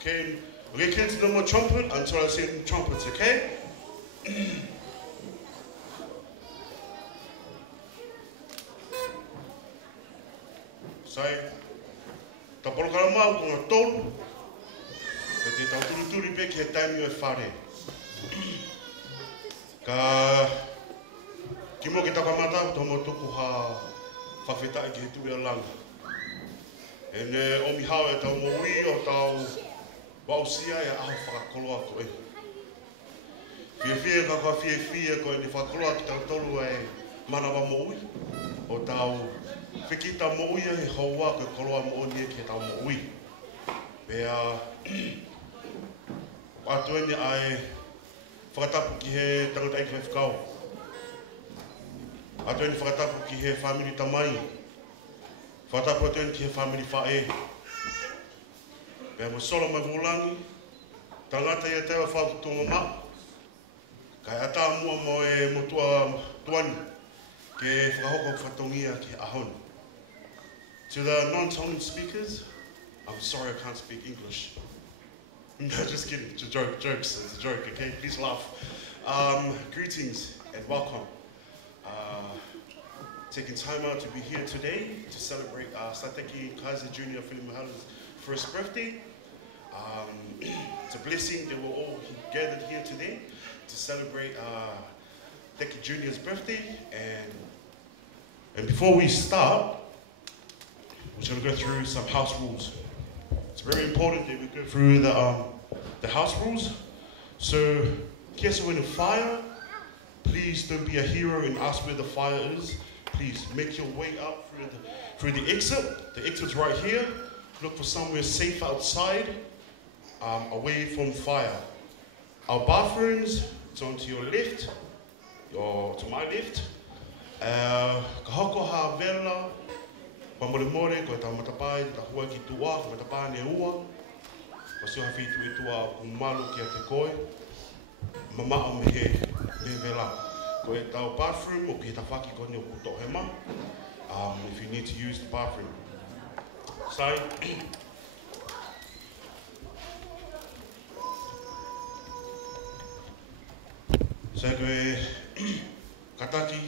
Okay, okay, kids, no more trumpet until I say trumpets, okay? Sai, ta polokara mau ko ngā tolu, ka te tau turi pe ki he taimi o e whare. Ka kimo ki takamata, tō mo tuku ha whawhetai ki he tui a langa. E ne omi hao e tau moui o tau wausia e aho whakakoloa ko e. Whia ka kua whia ko e ni whakakoloa ki tau tolu e manawa moui. O tau whikita moui e haua ko e koloa mooni e ki tau moui. Pea atu ene ai whakatapu ki he tangata i kai whakao. Atu ene whakatapu ki he whamiri tamai. Whakatapu atu ene ki he whamiri whae. Pea mo solo mai vulangi, tangata ia tewa whaututonga ma. Kai ata mua mo e motua tuani, ke whakahoko whatongia ki ahon. To the non-Tongan speakers, I'm sorry I can't speak English. No, just kidding, it's a joke, jokes, it's a joke, okay? Please laugh. Greetings and welcome. Taking time out to be here today to celebrate Sateki Kazi Jr. Filimahala's first birthday. It's a blessing that we're all gathered here today to celebrate Teki Jr.'s birthday. And before we start, we're going to go through some house rules. It's very important that we go through the house rules. So, kia so when a fire, please don't be a hero and ask where the fire is. Please make your way up through the exit. The exit's right here. Look for somewhere safe outside, away from fire. Our bathrooms, it's on to your left, to my left. Ka hoko ha vela, pa more ko ta matapai, ta hua ki tua, ko matapai ne ua. Ko si ha fitu i tua ku malu ki a te koe. Mama o me he vela. Ko e tau bathroom o ki ta whaki ko ni o kuto hema. If you need to use the bathroom. Sai. Sai koe kataki,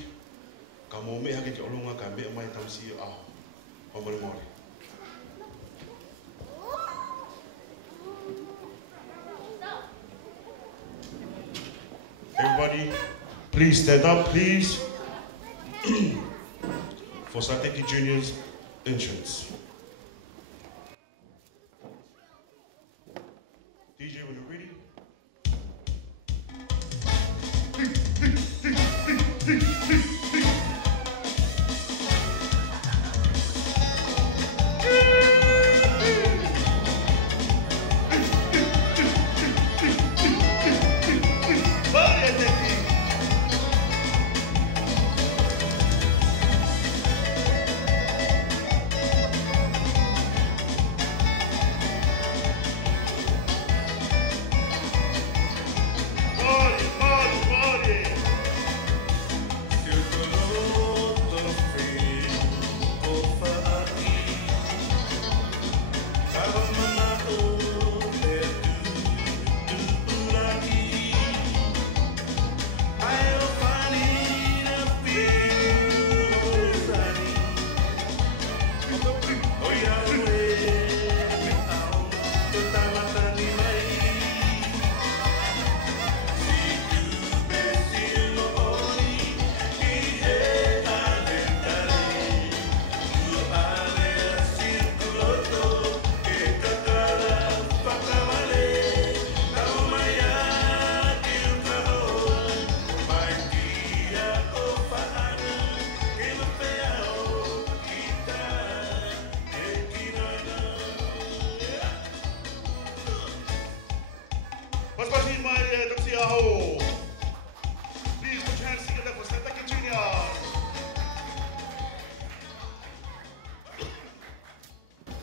ka mō mea ke te olunga ka mea mai tamsi aho. Homore more. Everybody, please stand up, please, for Sateki Jr.'s entrance. DJ, when you're ready.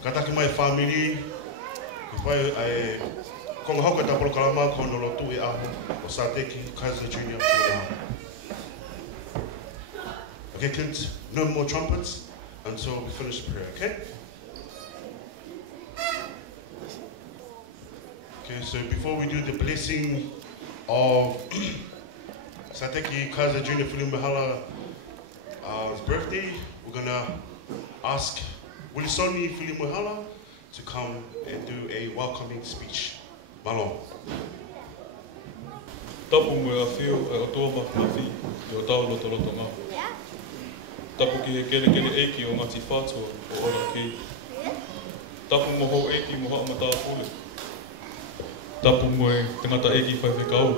Kataki mai family, pai ai konga hoko ta polokalama ko no lotu e aho o Sateki Kazi Jr. Okay kids, no more trumpets until we finish the prayer, okay? Okay, so before we do the blessing of Sateki Kaiser Jr. Filimahala his birthday, we're gonna ask Wilisoni Filimahala to come and do a welcoming speech. Malo. Tapu mo a whio e o tō mawhawhi i o tau loto loto ngā. Tapu ki he kele kele eiki o Ngāti Whātua o ora kei. Tapu mo hou eiki mo haa mata pule. Tapu mo e te ngata eiki whaiwhekau.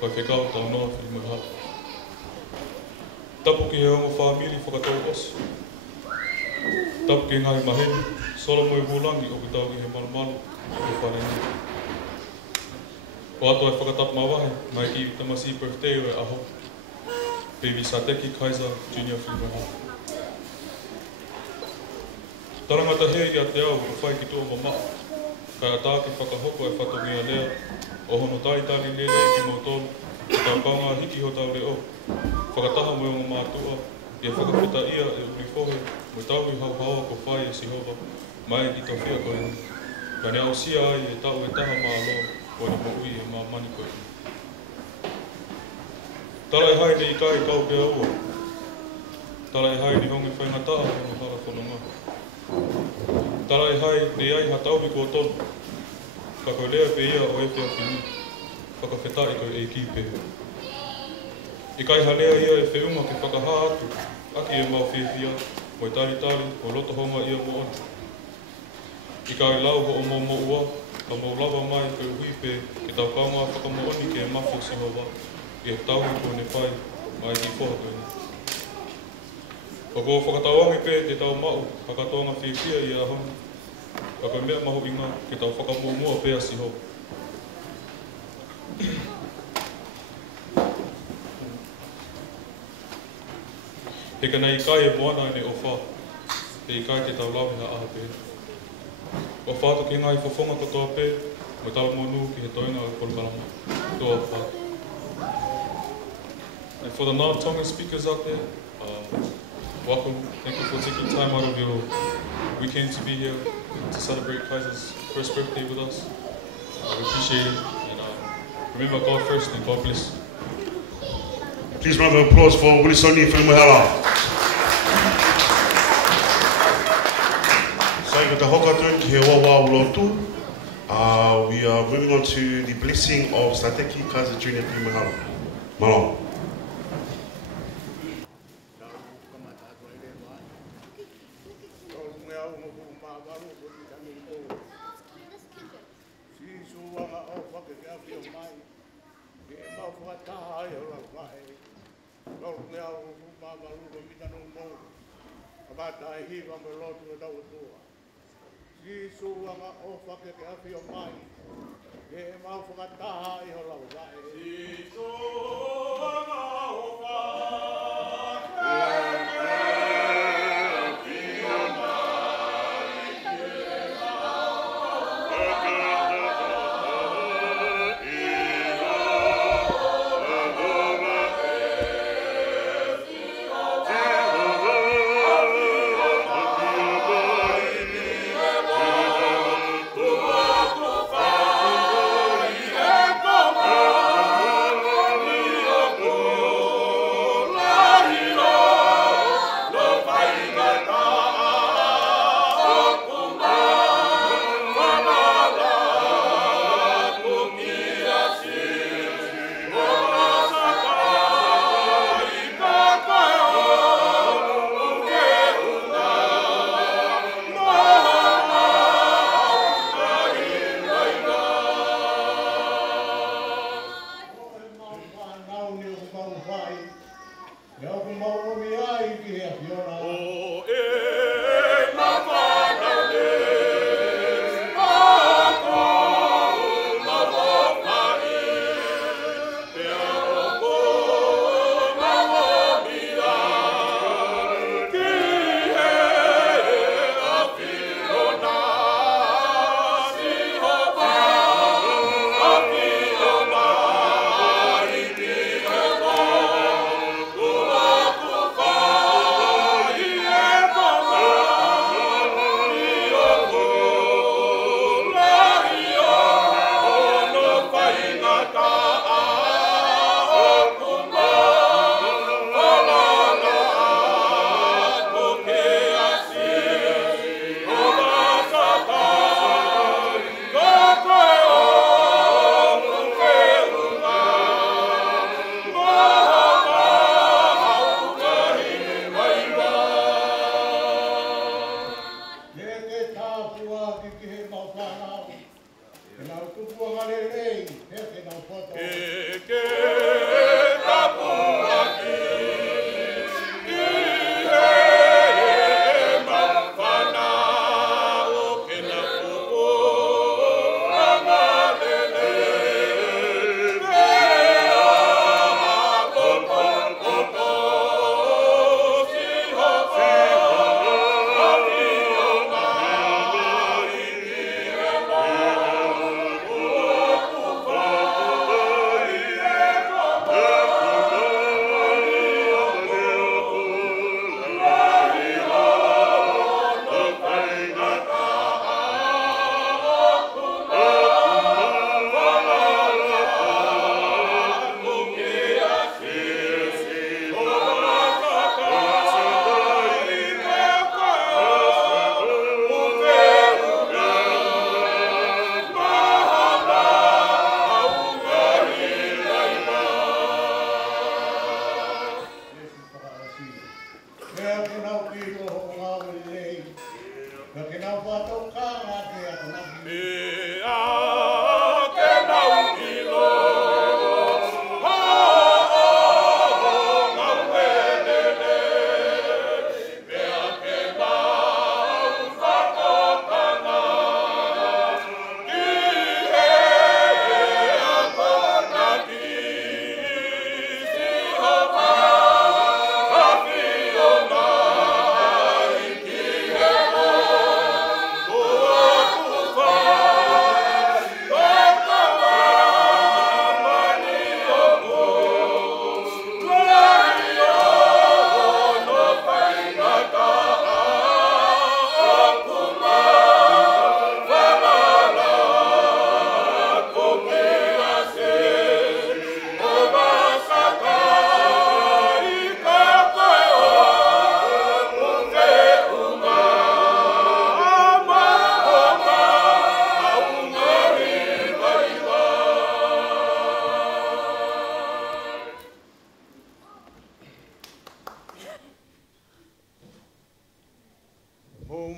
Whaiwhekau tau noa whili mo haa. Tapu ki he ongo whamiri whakatau osi. Tapu ki ngai maheni, solo mo e wulangi o ki tau ki he malumalu o ke whaneni. O ato e whakatapu mawahe, mai ki tamasi birthday o e aho. Baby Sateki Kaiser Jr. Filimahala. Tarangata hea i a te au o whai ki tō mamao. Kai a tāke whakahoko e whatongia lea, o hono tāitani lelei ki mō tōnu, ki tau kaunga hiki ho tau reo. Whakataha mo e ngā mātua, i a whakawhita ia e uri whohe, mo tauhi hau hawa ko whai e Sihova, mai ki tau whia koe. Ka ne au sia ai e tau e taha mā aloa, o ni mo ui e mā mani koe. Tarai hai ne i kai kau pia ua. Tarai hai ni hongi whaingataa hono hara whanonga. Tarai hai ne ai hatauhi kua tonu. Ka koe lea pe ia o e whia whini. Whakawhetai koe e ki pe. I kai halea ia e whiunga ke whakaha atu. Aki e mau whiwhia, mo i tari tari, o loto honga ia mo ona. I kai lau ho o mo ua, ka mau lawa mai koe huipe ke tau kaunga whakamooni ke e mawhi Sihova. I e tauhi ko ne pai, mai ki whoha koe ni. Ko kua whakatauangi pē te tau mau, kakatoanga whiwhia i a honi. Ka koe mea mahu inga ke tau whakamuamua pēa Sihova. Heka nei i kai e moana ne o wha, te i kai te tau lawe ha aha pē. O whātu ki ngai whawhonga katoa pē, mo tala mōnu ki he toinga o Kolokalama, toa whātu. And for the non-Tongan speakers out there, welcome. Thank you for taking time out of your weekend to be here to celebrate Kaiser's first birthday with us. We appreciate it. And remember God first and God bless. Please round of applause for Wilisoni Filimahala. So you got the hokatun ki he wawa ulotu. We are moving on to the blessing of Sateki Kaiser Jr. Filimahala. Malo. Oh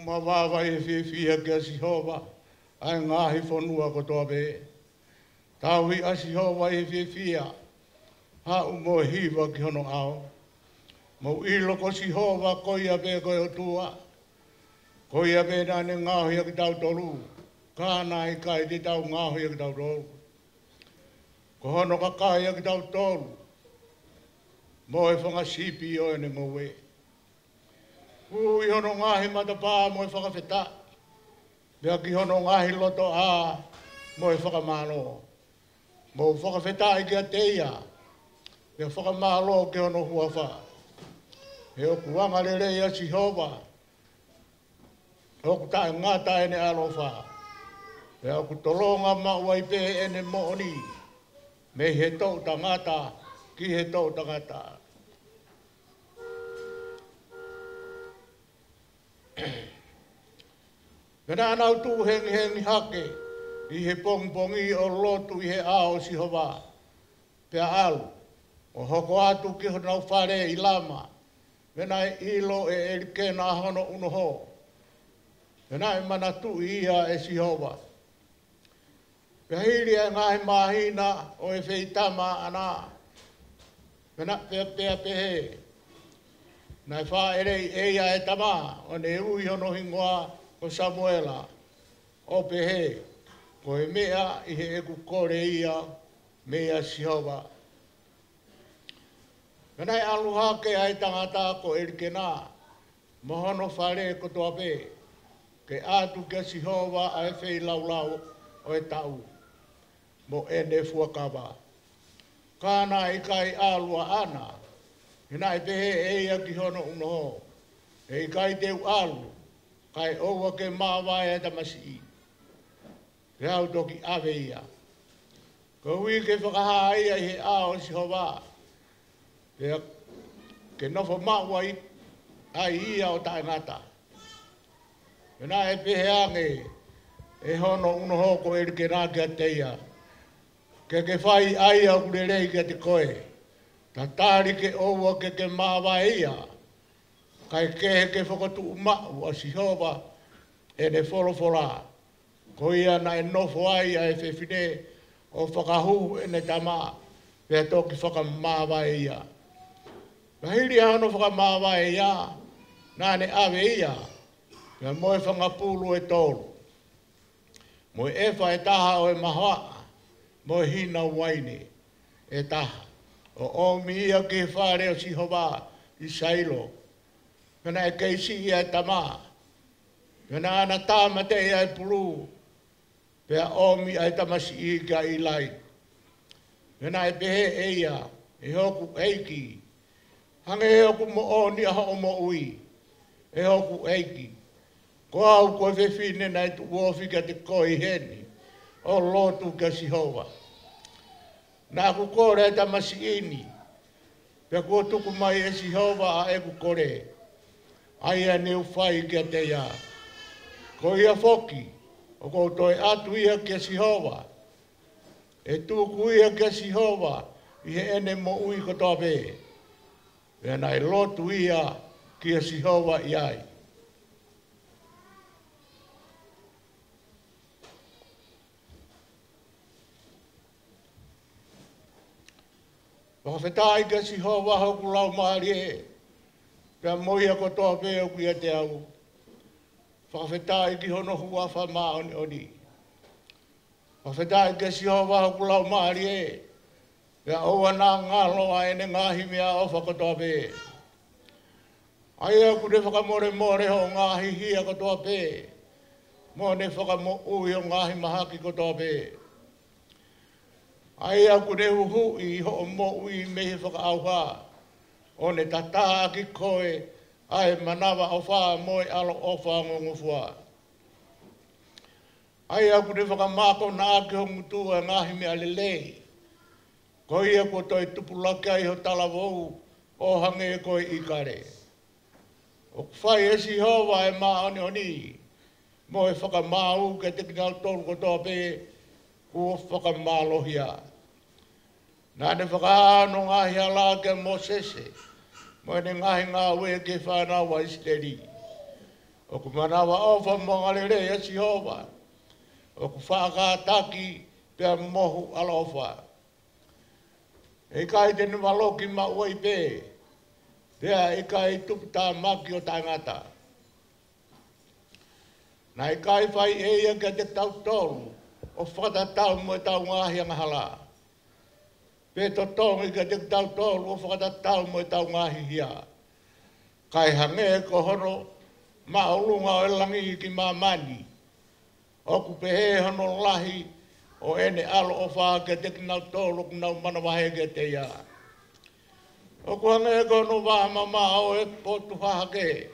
Mawawa e whiwhia ki a Sihova, ai ngāhi whanua ko toa be. Tāwi a Sihova e whiwhia, ha umo hiwa ki hono ao. Mau ilo ko Sihova koia be koe o tua, koia be nane ngāhi a ki tau toru, kāna i kai te tau ngāhi a ki tau toru. Ko hono ka kai a ki tau toru, mo e whanga sipi o ene ngowe. Ui hono ngahi matapā mo e whakawheta. Mea ki hono ngahi loto a mo e whakamālo. Mo whakawheta i ki a teia. Mea whakamālo ki hono huawha. He o kuanga rei a Sihova. Hoku tae ngata ene alofa. Mea ku tolonga maua i pe ene mooni. Me he tau tangata ki he tau tangata. Pena anau tu hengi hake, i he pongpongi o lotu i he ao Sihova. Pea alu, o hoko atu ki honau whare i lama. Pena e ilo e erike nā hono unoho. Pena e manatu ia e Sihova. Pea hiri e ngahi mahina o e whitama ana. Pena pea pehe. Nai wha erei eia e tama, o ne ui hono hingoa o Samuela, o pehe, ko e mea i he eku kore ia, mea Sihova. Menai aluha ke ai tangata ko erike nā, mohono whare ko toa pe, ke atu ke Sihova ai whei laulau o e tau, mo ene fuakawa. Kāna i kai alua ana, hina e pehe eia ki hono unoho, e i kai teu alu, kai oua ke mawai e tamasi i. Ke au toki awe ia. Ko hui ke whakaha ia i he ao Sihova. Ke nofo mawai ai ia o tae ngata. Pena e pehe ange e hono unoho ko erike nā kia teia. Ke whai ai au kurerei kia te koe. Ta tāri ke oua ke mawai ia. Kai kehe ke whakatu umau a Sihova e ne wholowhola. Ko ia na e nofo ai a e whewhine o whakahu e ne tama pia toki whakamāwa e ia. Na hiri ano whakamāwa e ia, nā ne awe ia, pia moe whangapulu e tōru. Moe ewa e taha o e mahoa, moe hina waine e taha. O omi ia ke whare o Sihova i Sailo. Pena e keisi ia e tama. Pena ana tāmate ia e pulu. Pea omi ai tamasi i ka i lai. Pena e pehe e ia, e hoku eiki. Hange e hoku mo o ni aho o mo ui. E hoku eiki. Ko au koe whewhine nei tu uofika te koi heni. O lotu ka Sihova. Nā ku kore e tamasi ini. Pea kua tuku mai e Sihova a e ku kore. Ai a neu whai kia te ia. Ko ia foki. O ko toi atu ia kia Sihova. E tuku ia kia Sihova. I he ene mo ui ko toa pe. Pea nai lotu ia kia Sihova i ai. Whakawhetai ka Sihova hoku lau maari e. Pea moia ko toa pe o kuia te au. Whakawhetai ki hono hua wha maa oni oni. Whakawhetai ka Sihova hoku lau maari e. Pea oua nā ngalo a ene ngahi mea o whakatoa pe. Ai au kune whakamore more ho ngahi hia ko toa pe. Mo ne whakamo ui ho ngahi mahaki ko toa pe. Ai au kune uhu i ho mo ui mehi whakaauha. O ne tata ki koe ai manawa o wha moe alo o wha ngongofua. Ai au kune whakamako na ake ho mutua ngahi mea lelei. Ko ia ko toi tupulake ai ho talavou o hange e koe i kare. O kwhai e Sihova e maa oni oni. Mo e whakamau ke te kinau tolu ko toa pe kua whakamalohia. Nā ne whakaano ngahi ala ke Mosese. Mo ne ngahi ngā ue ke whanawa isteri. O ku manawa ofa mongalere e Sihova. O ku whakataki pia mohu alofa. E kai tenu maloki ma ui pe. Pea e kai tuputa maki o tangata. Nā e kai whai e ia ke te tau tolu. O whakatatau mo e tau ngahi angahala. Pe to tongi ka te tau tolu o whakatatau mo e tau ngahi hia. Kai hange ko hono ma olunga o elangi ki ma mani. O ku pehe hono lahi o ene alo o wha ke te kinau tolu ku nau manawahe ke te ia. O ku hange ko hono wā mama o e potu hahake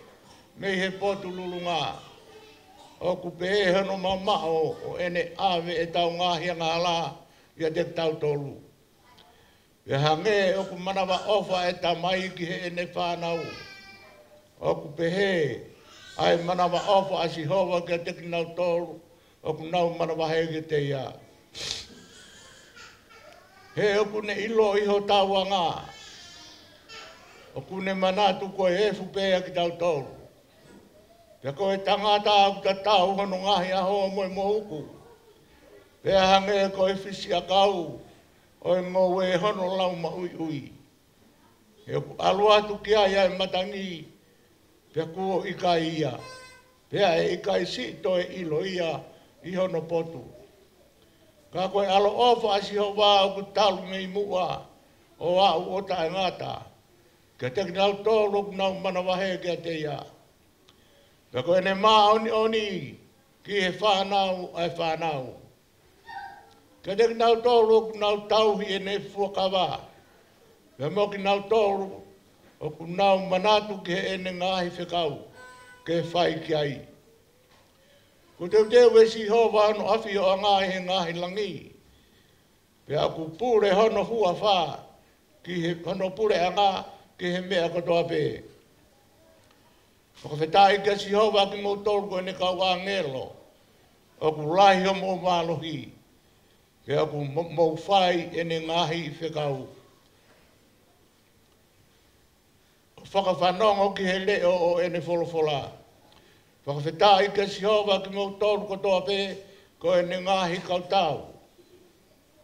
me he potu lulunga. O ku pehe hono mama o ene ave e tau ngahi angala ia te tau tolu. E hange o ku manawa ofa e tamai ki he ene whanau. O ku pehe ai manawa ofa a Sihova ke te kinau tolu o ku nau manawa hege te ia. He o ku ne ilo iho tauanga. O ku ne manatu koe e fupea ki tau tolu. Pea koe tangata au ta tau hono ngahi aho moe mohuku. Pea hange koe fisi a kau. O e ngō e hono lau ma ui ui. E ku alu atu ki ai ai matangi. Pea kuo i kai ia. Pea e i kai si toe ilo ia i hono potu. Ka koe alo ofa a Sihova o ku talu mei mua. O au o tae ngata. Ke te kinau tōlu ku nau manawahe kia te ia. Pea koe ne maa oni oni. Ki he whanau ai whanau. Ka te kinau tōru ku nau tauhi e ne fuakawa. Pea mo ki nau tōru o ku nau manatu ki he ene ngahi whekau. Ke whai ki ai. Ko te teo e Sihova ano awhi o ngahi he ngahi langi. Pea ku pure hono hua wha. Ki he hono pure anga ki he mea katoa pe. Whakawhetai ka Sihova ki ngō tōru ko ne kau a ngelo. O ku lahi o mō mālohi. Pea ku mau whai e ne ngahi whekau. Whakawhanongo ki he leo o e ne wholofola. Whakawhetai ka Sihova ki mau tōru kotoa pe, ko e ne ngahi kau tau.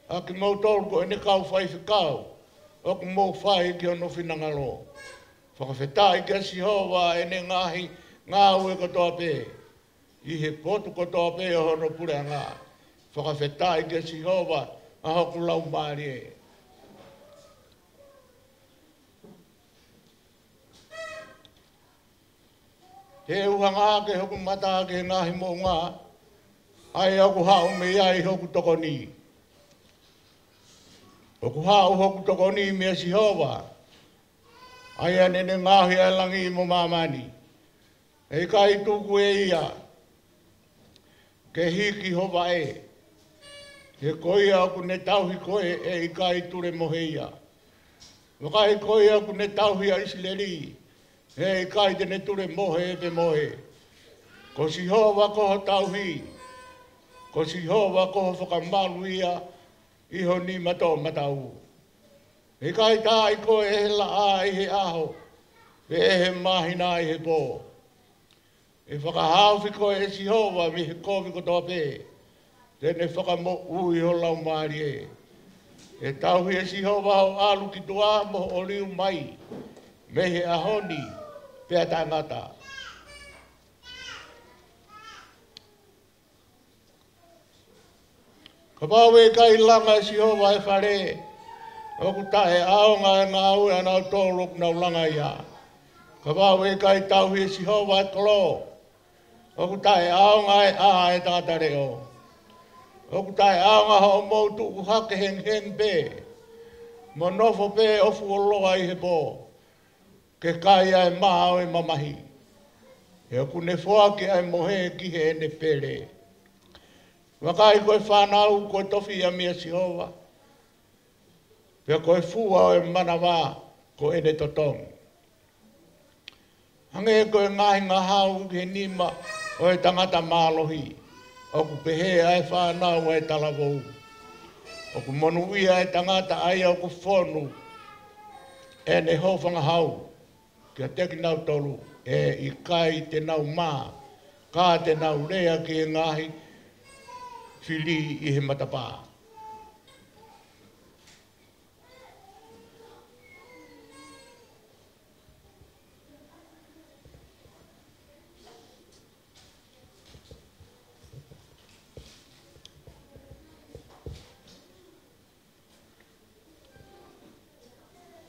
A ki mau tolu ko e ne kau whai whikau, o ku mau whai ki ono whinangalo. Whakawhetai ki a Sihova e ne ngahi ngā ue katoa pē. I he potu katoa pē o hono pure a ngā. Whakawhetai ki a Sihova a hoku lau maari e. Te uhanga ke hoku mata ke ngahi mo ngā, ai hoku hau me ai hoku tokoni. Hoku hau hoku tokoni me a Sihova, ai anene ngahi ai langi mo mamani. E kai tuku e ia, ke hiki hova e, ke koia aku ne tauhi koe e i kai ture moheia. Wakai koia aku ne tauhi a Isileri, e i kai tene ture mohe e pe mohe. Ko Sihova koho tauhi, ko Sihova koho whakamalu ia, iho ni mato matau. E kai tā i koe e he la a i he aho, e he mahina i he pō. E whakahauwhi koe e Sihova mi he kovi kotoa pē, tene whakamo ui ho lau maari e. E tauhi e Sihova o alu ki tua mo o liu mai, me he ahoni, pēa tangata. Ka pau e kai langa e Sihova e whare, o ku tae aonga e ngā ue anau tōlok nau langa ia. Ka pau e kai tauhi e Sihova e kolo, o ku tae aonga e a e tātare o. O ku tae aonga ho moutu u hake heng heng pē, mo nofo pē ofu o loa i he pō, ke kai ai maa o e mamahi. E o ku ne whoake ai mohe ki he ene pere. Wakai koe whanau koe tofi a mia Sihova, pia koe fua o e manawa ko ene totong. Hange koe ngahi ngā hau ki he nima o e tangata mālohi, o ku pehe ai whanau ai talavou. O ku monu ia e tangata ai o ku whonu, e ne hofanga hau, kia teki nau tolu, e i kai te nau mā, ka te nau rea ki e ngahi, whili i he matapā.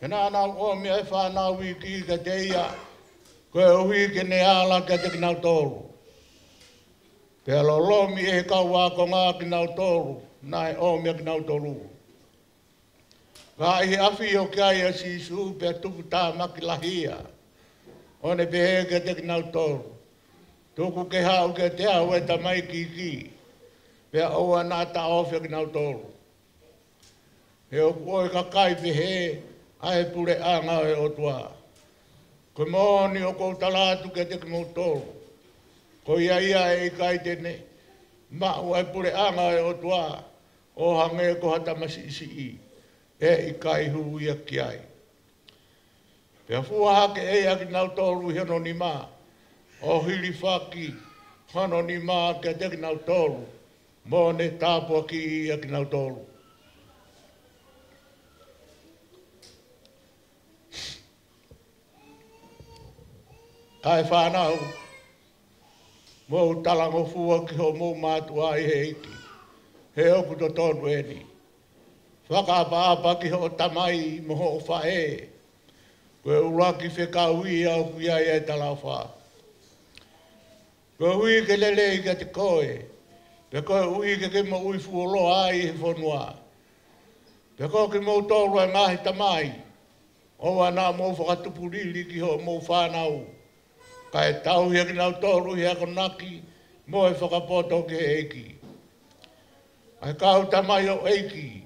Kena anau o mea e whanau i ki ka te ia, koe uhi ke ne ala ka te kinau tolu. Pea lolomi e kau wako ngā kinau tolu, nai o mea kinau tolu. Ka ihi awhi o kia ia sisu pea tuku tā maki lahia, o ne pehe ka te kinau tolu. Tuku ke hau ke te au e tamai ki ki, pea oua nā ta ofia kinau tolu. He o koe ka kai pehe, ai pure anga e o tua. Ko moni o kou talatu ke te kimau tolu. Ko ia e kai tene. Mau ai pure anga e o tua. O hange ko hata masi isi i. E i kai hu ia ki ai. Pea fua hake e aki nau tolu i hono ni mā. O hili whaki hono ni mā ke te kinau tolu. Mo ne tāpua ki i aki nau tolu. Ai whanau, mō talango fua ki ho mō mātua i he iki, he oku to tonu eni. Whakaapa ki ho tamai mo ho whae, koe uraki whekau i au ki ai e talau wha. Koe ui ke lele i ka te koe, pe koe ui ke mo ui fuolo ai he whanua. Pe koe ke mō tōru ai ngahi tamai, o ana mō whakatupurili ki ho mō whanau. Ka e tau hia ki nau tōru hia konaki, mo e whakapoto ke eiki. Ai kau tamai o eiki,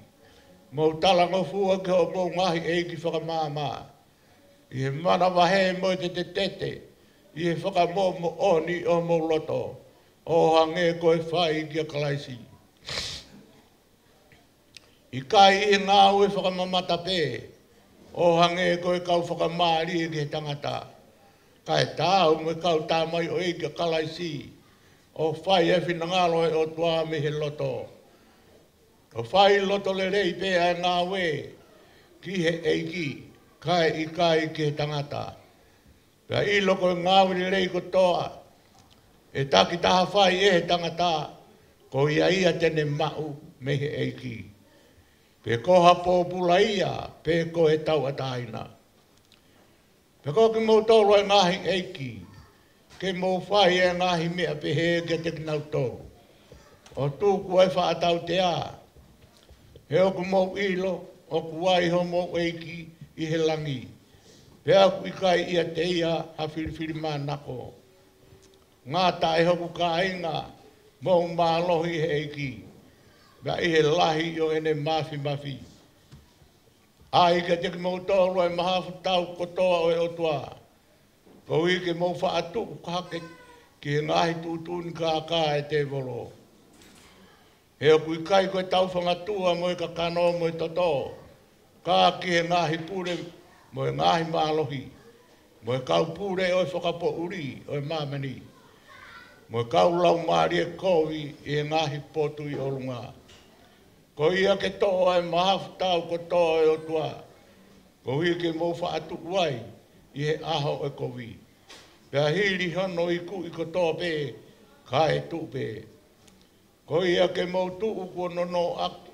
mo talango fua ke o mō ngahi eiki whakamāmā. I he mana wahe mo te tete, i he whakamō mo oni o mō loto, o hange koe whai ki a kalaisi. I kai i ngā ue whakamamata pē, o hange koe kau whakamāri ki he tangata. Ka e tāu me kau tāmai o eke kalaisi, o whai e whinangalo e o tua me he loto. O whai loto le rei pēa e ngā we ki he eiki, kai i kai ki he tangata. Pea i loko e ngā we le rei kotoa, e taki taha whai e he tangata, ko ia ia tene mau me he eiki. Pe koha pōpula ia, pe ko e tau ataina. Pe ko ki mō tōro e ngahi eiki, ke mō whai e ngahi mea pehe ke te kinau tō. O tūku e whaatau te a. He oku mō ilo, oku wai ho mō eiki i he langi. Pe aku i kai ia te ia ha whiriwhiri mā nako. Ngā tae hoku ka inga mō mālohi he eiki. Pea i he lahi o ene mafi. Ai ka te ki mō tōro e mahafu tau kotoa o e otua. Ko i ke mō whaatu hake ki he ngahi tūtūni kā e te volo. He oku i kai koe tau whangatua mo e ka kano mo e toto. Kā ki he ngahi pure mo e ngahi mālohi. Mo e kau pure o e whakapo uri o e māmani. Mo e kau lau maari e kowi i he ngahi potu i olunga. Ko ia ke toa e mahafu tau kotoa e otua. Ko i ke mō whaatu wai i he aho e kowi. Pea hiri hono i ku i kotoa pē, ka e tu pē. Ko ia ke mō tuu kua nono aki,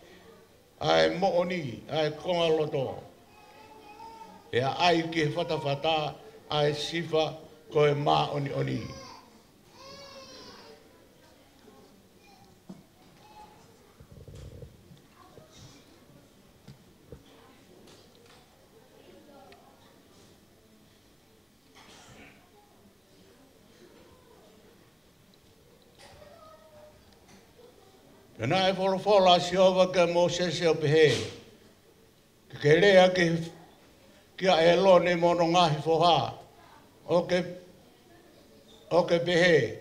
ai mooni, ai konga loto. Pea ai ke whatawhata, ai sifa, ko e mā oni. Pena e wholofola si ova ke mō sese o pehe. Ke rea ki a e lo ne mono ngahi foha. O ke pehe.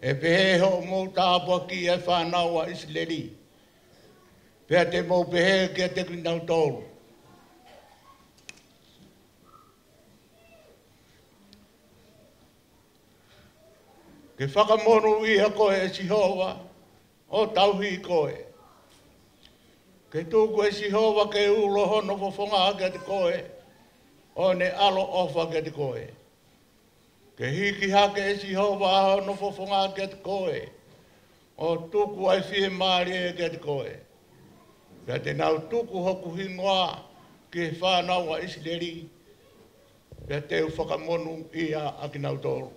E pehe ho mō tāpua ki e whanau a isleri. Pea te mō pehe ki a te kinau tōru. Ke whakamonu i a koe e Sihova. O tauhi koe. Ke tūku e Sihova ke ulo hono fofonga ke te koe. O ne alo ofa ke te koe. Ke hiki hake e Sihova hono fofonga ke te koe. O tūku ai whie maari e ke te koe. Pea te nau tūku hoku hingoa ki whanau a Isleri. Pea te u whakamonu ia a ki nau tōru.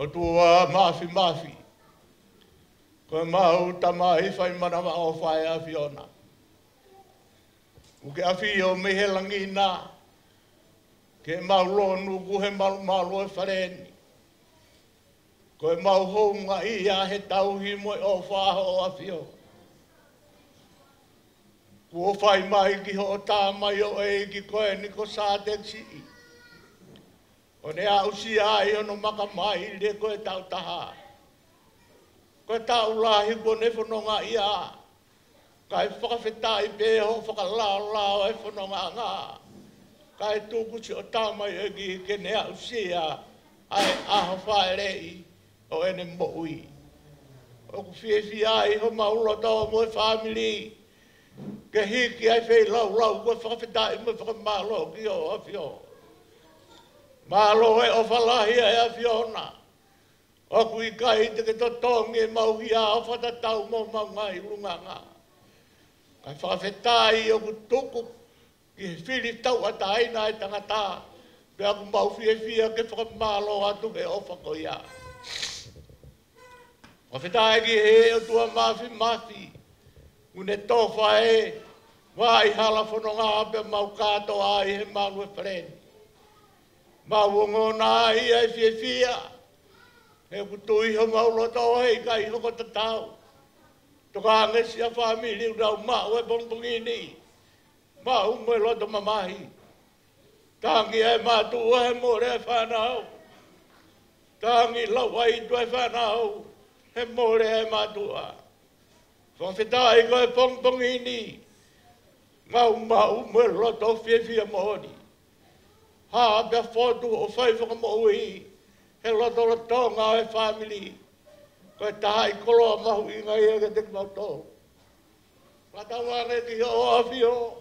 O tua mafi. Ko mau tama i whai manama o whai a Fiona. Uke a Fio me he langina. Ke mau lonu ku he malu e whareni. Ko e mau hounga i a he tauhi mo o whaho o a Fio. Ku o whai mai ki ho o tāmai o e ki koe ni ko sā teksi i. O ne a usi ai ono maka mai le koe tau taha. Koe tau lahi ko ne whanonga ia. Kai whakawheta i pēho whakalao e whanonga ngā. Kai tūkusi o tāmai e ki ke ne a usi ai aho whae rei o ene moui. O ku whiewhi ai ho maulo tau mo e whamili. Ke hiki ai whei lau koe whakawheta i mo whakamalo ki o a Fio. Malo e o whalahi e a Fiona. O kui kai te ke totongi e mauhia o whatatau mo maungai runganga. Kai whakawhetai o ku tuku ki he whiri tau a taina e tangata. Pea ku mauwhiewhia ke whakamalo atu e o whakoia. O whetai ki he o tua mafi. Une tofa e wai hala whanonga pe mau kato ai he malu e whareni. Mawongo nā i ai whiewhia. He kutui ho maulo tau hei kai hoko tatau. Toka angesi a whamiri urau mau e bongbongi ni. Mau mo e loto mamahi. Tangi e mātu e more e whanau. Tangi lau ai tu e whanau. He more e mātua. Whawhetai ko e bongbongi ni. mau me loto fia moni. Ha be fotu o fai whakamoui. He loto ngā e family. Koe taha I koloa mahu I ngai ega te mautou. Watawane ki o awhio.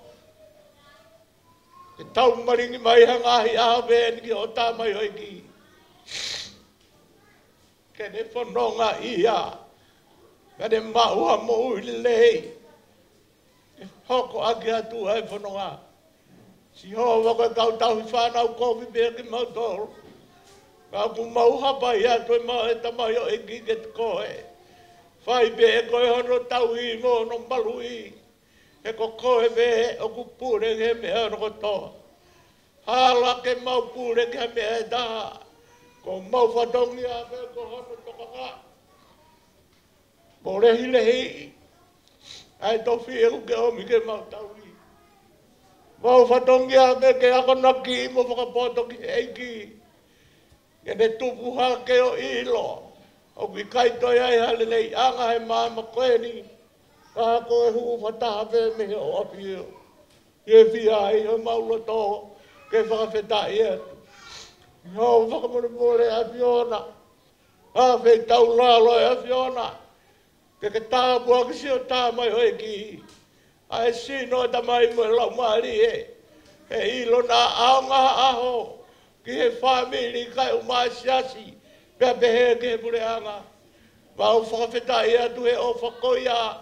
Te tau maringi mai hangahi awe ki o tā mai hoiki. Ke ne whanonga ia. Ka ne maua mo ui lei. E hoko ake atu ai whanonga. Si hoa waka kau tau I whanau kofi bea ki mautoro. Ka ku mau hapa ia toi mau e tamai o e ki ke te koe. Whai be e koe hono tau I mo no malu I. E ko koe be o ku pure ke me e roko toa. Hala ke mau pure ke me e daha. Ko mau whatongi a me ko hono toka ka. Mo rehi lehi. Ai tofi e ku ke omi ke mau tau I. Mau whatongi a me ke ako naki mo whakapoto ki eiki. Ke ne tupu ha ke o ilo. O ki kaitoi ai halelei anga he māma koe ni. Ka koe hu whataha pe me o api eo. Ie whia ai o maula tō. Ke whakawheta I atu. Hau whakamore more a Fiona. Ha whei tau lalo e a Fiona. Ke tāpua ki sio tā mai hoi ki. A e sino e tamai mo e lau maari e. He ilo nā aonga aho. Ki he whamiri kai o mai siasi. Pea pehe ke he pure anga. Wau whakawheta I atu he o whakoia.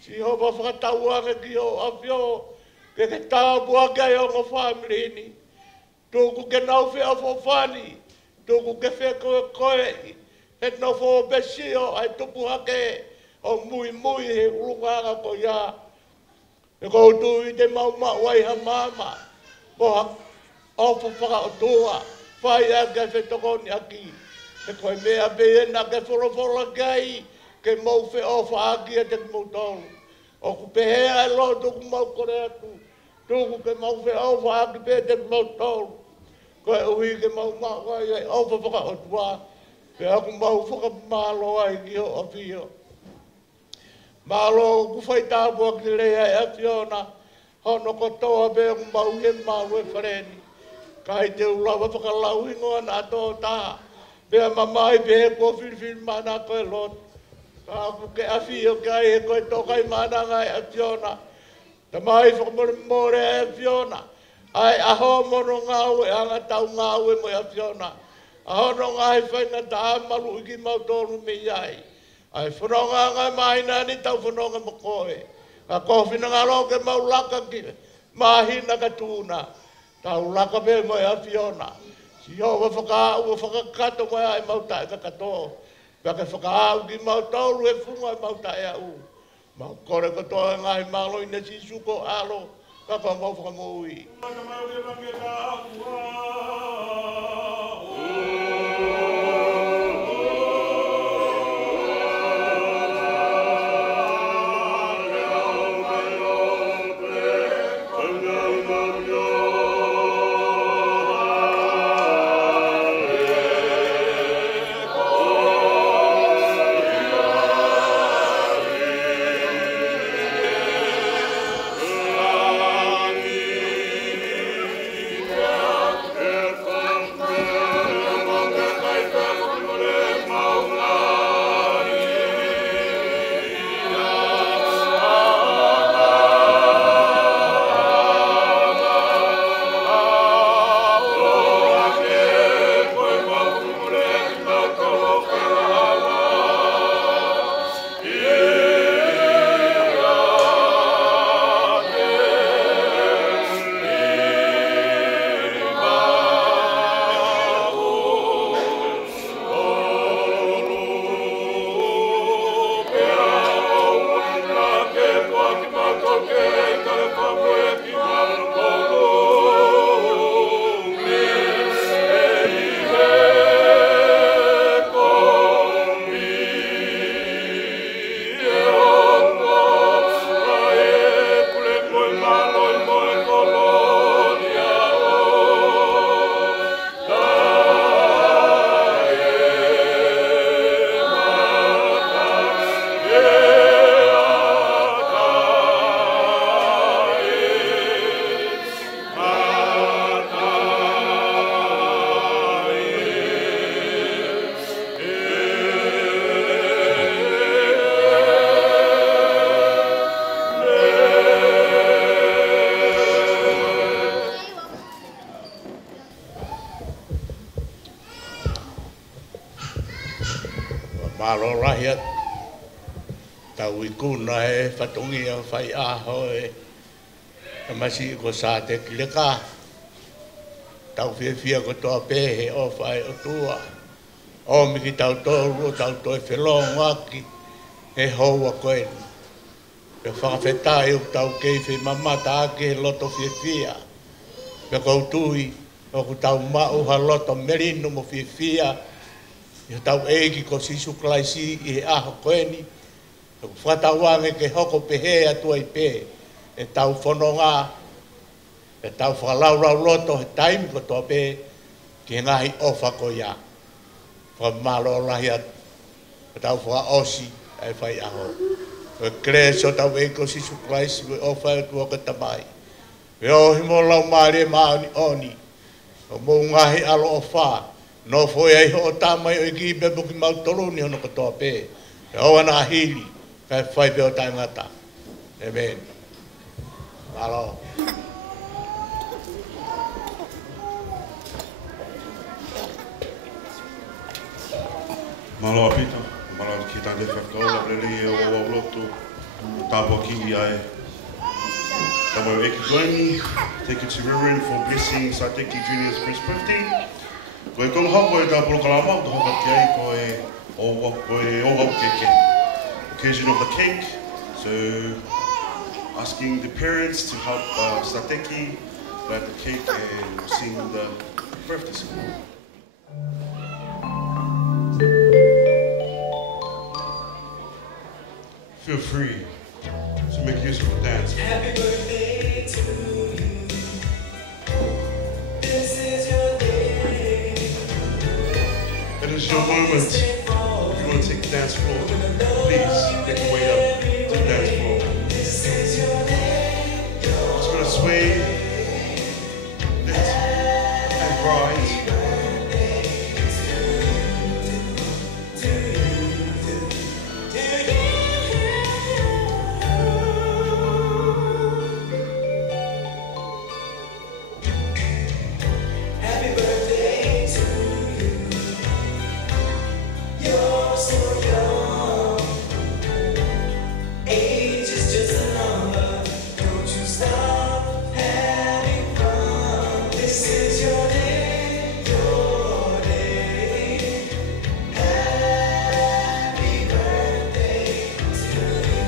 Si hopa whakatauanga ki o a Fio. Ke tāpua kai o ngā whamiri ni. Tōku ke nau whea whawhani. Tōku ke whea koe koe. He no whao besio ai tupu hake. O mui he urunganga ko ia. E koutu I te mauma wai ha mama. Poha ofa whaka o tua. Whai a ke whetokoni aki. E koe mea peena ke whorowhora kai. Ke mau whe ofa aki a te mautonu. O ku pehea e lo tuku mau kore atu. Tuku ke mau whe ofa aki pe te mautonu. Koe uhi ke mau wai ai ofa whaka o tua. Pe aku mau whaka malo ai ki o apio. Malo ku whai tāpua ki rea e a Fiona. Hono kotoa pe aku mau he malo e whareni. Kai te ulawa whakalau hingoa nā tō tā. Pea mamai pe he kua whiriwhiri mana koe lot. Ka aku ke awhio ke ai he koe tōkai mana ngai a Fiona. Ta mai whakamore more e a Fiona. Ai aho mono ngau e anga tau ngau e mo e a Fiona. Aho no ngai whainga tā malu iki mau tōru me iai. Ai whanonga ngai mahina ni tau whanonga mo koe. Ka kōwhina ngaro ke mau laka ki mahina ka tūna. Tau laka pe mo e a Fiona. Si hoa whakaau whakakato mo e ai mau tae ka katoa. Pea ke whakaau ki mau tauru e funga e mau tae au. Mau kore katoa e ngai malo ina si suko alo. Ka kua mau whakamui. Malo rahia tau I kuna e whatungi a whai aho e masi ko sa te kileka tau whiawhia ko toa pehe o whai o tua o miki tau tōru o tau toi whelonga ki he hoa koe pe whakawhetai o tau kei mamata ake he loto whiawhia pe koutui o ku tau mau ha loto merino mo whiawhia i tau eiki ko sisu klaisi I he aho koeni o ku whatawange ke hoko pehe atua I pe e tau whanonga e tau whakalaurau loto he taimi ko toa pe ki he ngahi ofa ko ia whamalo lahi atu e tau whakaosi e whai aho e kre so tau eiko sisu klaisi we ofa e tua ka tamai e o himo lau maari e maani oni o mou ngahi alo o wha no foi ai ho tamai o ki be buki mau toluni hono ko toa pe e o ana hili kai whai pe o taingata amen alo Malo apita, malo ki ta de whakaola rele o o loto tāpua ki ai. Tawa eki koini, take it to Reverend for blessing Sateki Junior's first birthday. Koe kong hako e tāpura kalama, to haka ki ai koe o wau keke. Occasion of the cake, so asking the parents to help Sateki grab the cake and sing the birthday song. Feel free to make use of a dance. Happy birthday to you. This is your day. It is your moment. If you want to take the dance floor, please make your way up to the dance floor. This is your day. Just gonna sway, lift, and rise. Happy birthday to you. You're so young. Age is just a number. Don't you stop having fun. This is your day, your day. Happy birthday to you.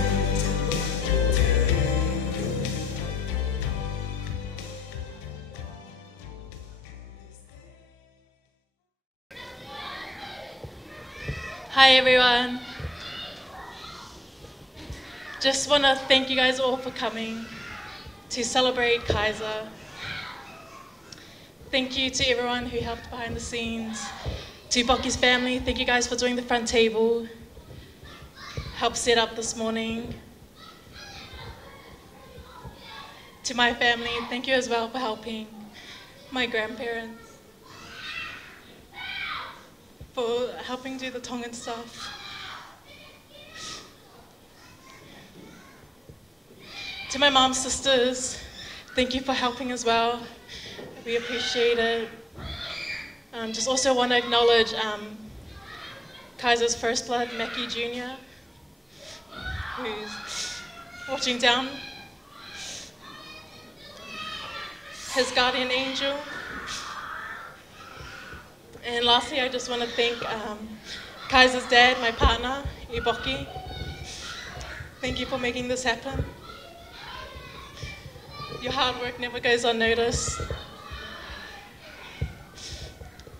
Hi everyone. Just want to thank you guys all for coming to celebrate Kaiser. Thank you to everyone who helped behind the scenes. To Boki's family, thank you guys for doing the front table. Helped set up this morning. To my family, thank you as well for helping. My grandparents. For helping do the Tongan stuff. To my mom's sisters, thank you for helping as well. We appreciate it. Just also want to acknowledge Kaiser's first blood, Mackie Jr., who's watching down. His guardian angel. And lastly, I just want to thank Kaiser's dad, my partner, Iboki. Thank you for making this happen. Your hard work never goes unnoticed.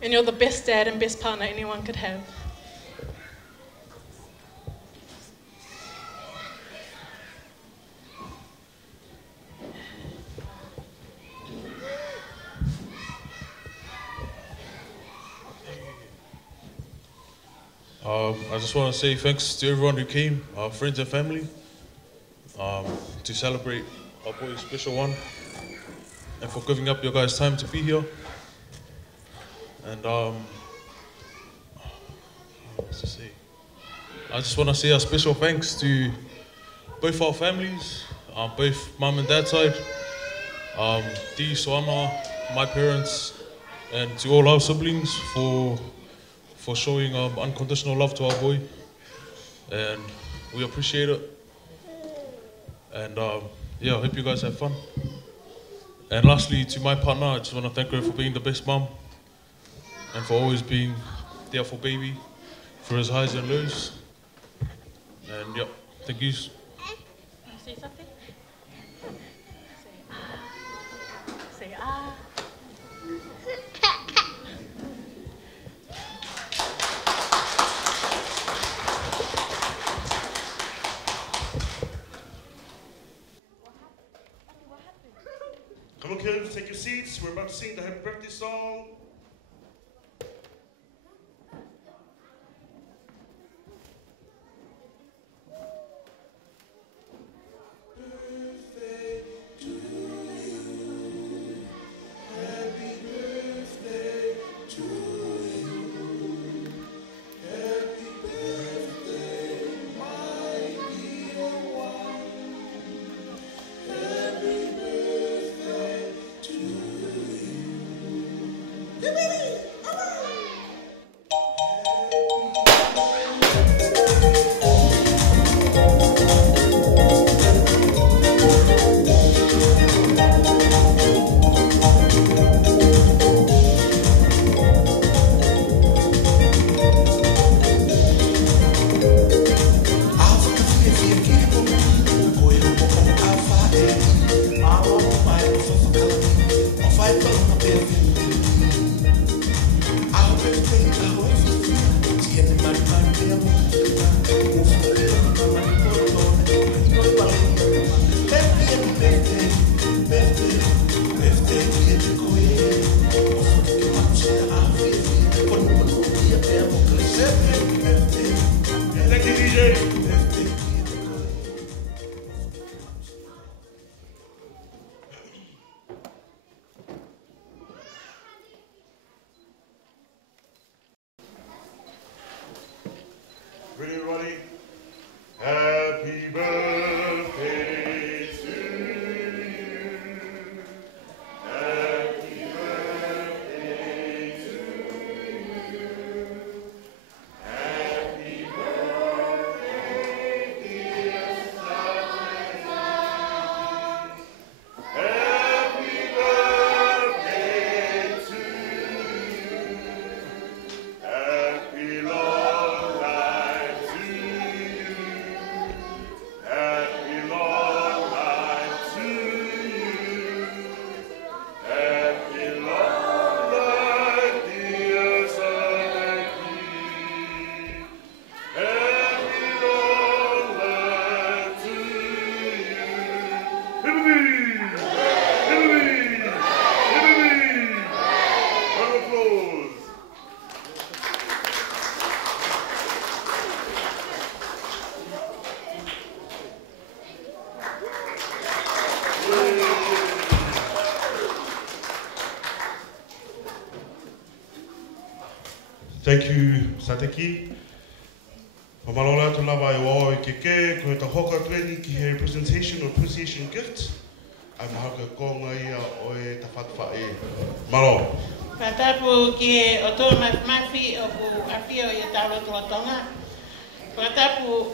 And you're the best dad and best partner anyone could have. I just want to say thanks to everyone who came, our friends and family, to celebrate our boy's special one, and for giving up your guys' time to be here. And what to say? I just want to say a special thanks to both our families, both mum and dad side, Dee, Soana, my parents, and to all our siblings for showing unconditional love to our boy. and we appreciate it. And yeah, I hope you guys have fun. And lastly, to my partner, I just want to thank her for being the best mum and for always being there for baby, for his highs and lows. And yeah, thank you. Say something? Say ah. Come on, kids, take your seats. We're about to sing the happy birthday song. Thank you, DJ. Ready, everybody? Happy birthday to you. Happy birthday to you. Happy birthday, dear Santa. Happy birthday to you. Happy long life to you. Happy long life to you. Happy long life, dear Santa. Happy long life to you. Hip-a-dee! Hip-a-dee! Hip-a-dee! Round of applause. Thank you, Sateki. Mamalola to lava I wao e keke, ko ta hoka tueni ki he presentation or appreciation gift. Ai mahaka konga ia o e ta whatwha e. Malo. Patapu ki o tō mafi o ku awhia o i tāro tonga. Patapu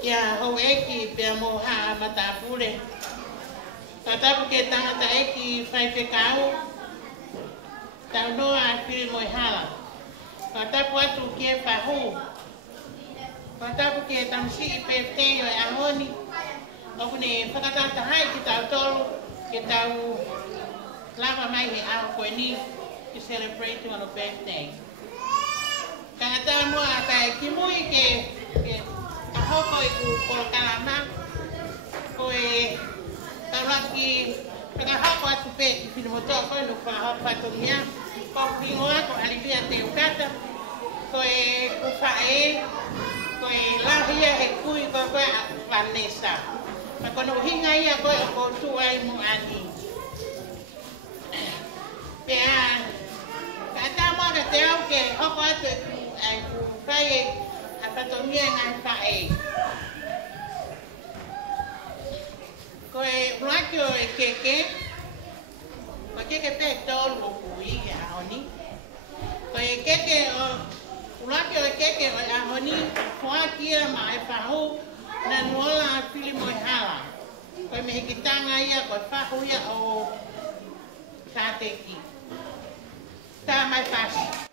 kia hou eki pia mo haa matapure. Patapu ke tangata eki whai whekau. Tau noa a whiri moi hala. Patapu atu ke whahu. Patapu ke tamsi i pētei o e ahoni. Oku ne whakatata hai ki tau tolu, ke tau lava mai he ao koe ni ki celebrate on a birthday. Kangata mua a kai kimui ke a hoko i ku kolokalama. Koe tauraki whakahoko atu pēti whinomotoa koe no whakahoko atu mia. Koe ako alivia te ukata. Koe kuwhae. Koe lahia he kui koe a Vanessa. Ma kono hinga ia koe o koutu ai mo ani. Pea, kata mo ka te au ke hoko atu ai ku whae a patomia ngai whae. Koe urakio e keke. Koe keke pe tolu o kui e aoni. Koe keke o Ulaki o keke o ahoni, kua kia ma e whahu, na nuola pili mo e hala. Koe me hiki tanga ia, koe whahu ia o tāteki. Tā mai whasi.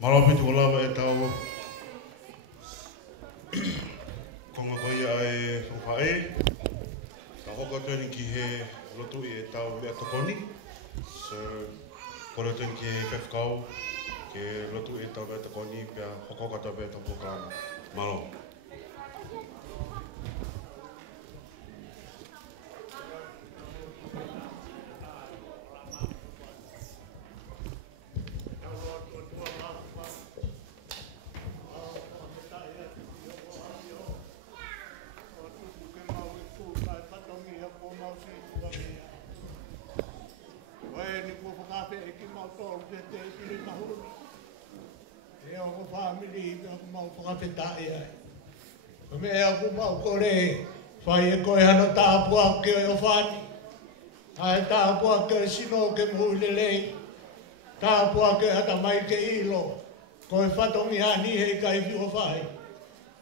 Malapitu o lava e tau konga koia e whawhae. Ka hoka tēni ki he lotu i e tau mea tokoni. So, kore tēni ki he whewhkau ke lotu i e tau mea tokoni pia hokoka tau mea tau kāna. Malo. Me e aku mau kore, whai e koe hana tāpua ke o whani. Ai tāpua ke sino ke muile lei. Tāpua ke hata mai ke ilo. Koe whatongi hani hei kai whio whai.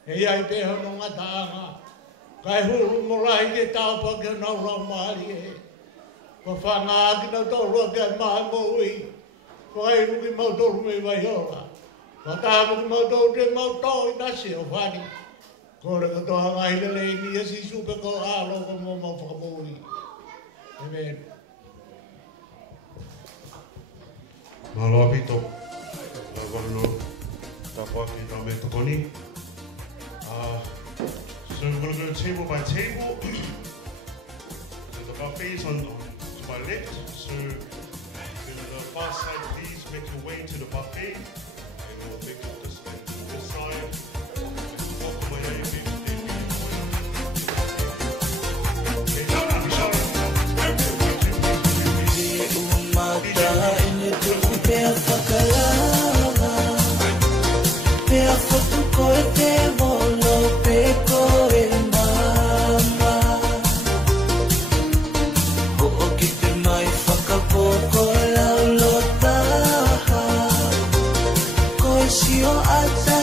Hei ai pe hono ngata anga. Kai huru morai ke tāpua ke nau rau maari e. Ko whanga aki nau tōrua ke maha moui. Ko ai ruki mau tōru me vai ora. Ko tāpua ki mau tōru te mau tō i nasi o whani. Kore ka toha ngai lele ni asi supe ko alo ko mo mo whakamori. Amen. Mahalo apito. La wano tapa ki tau me tokoni. So we're going to go table by table. So the buffet is on to my left. So to the far side, please make your way to the buffet. And we'll make it this way to this side. Welcome my You're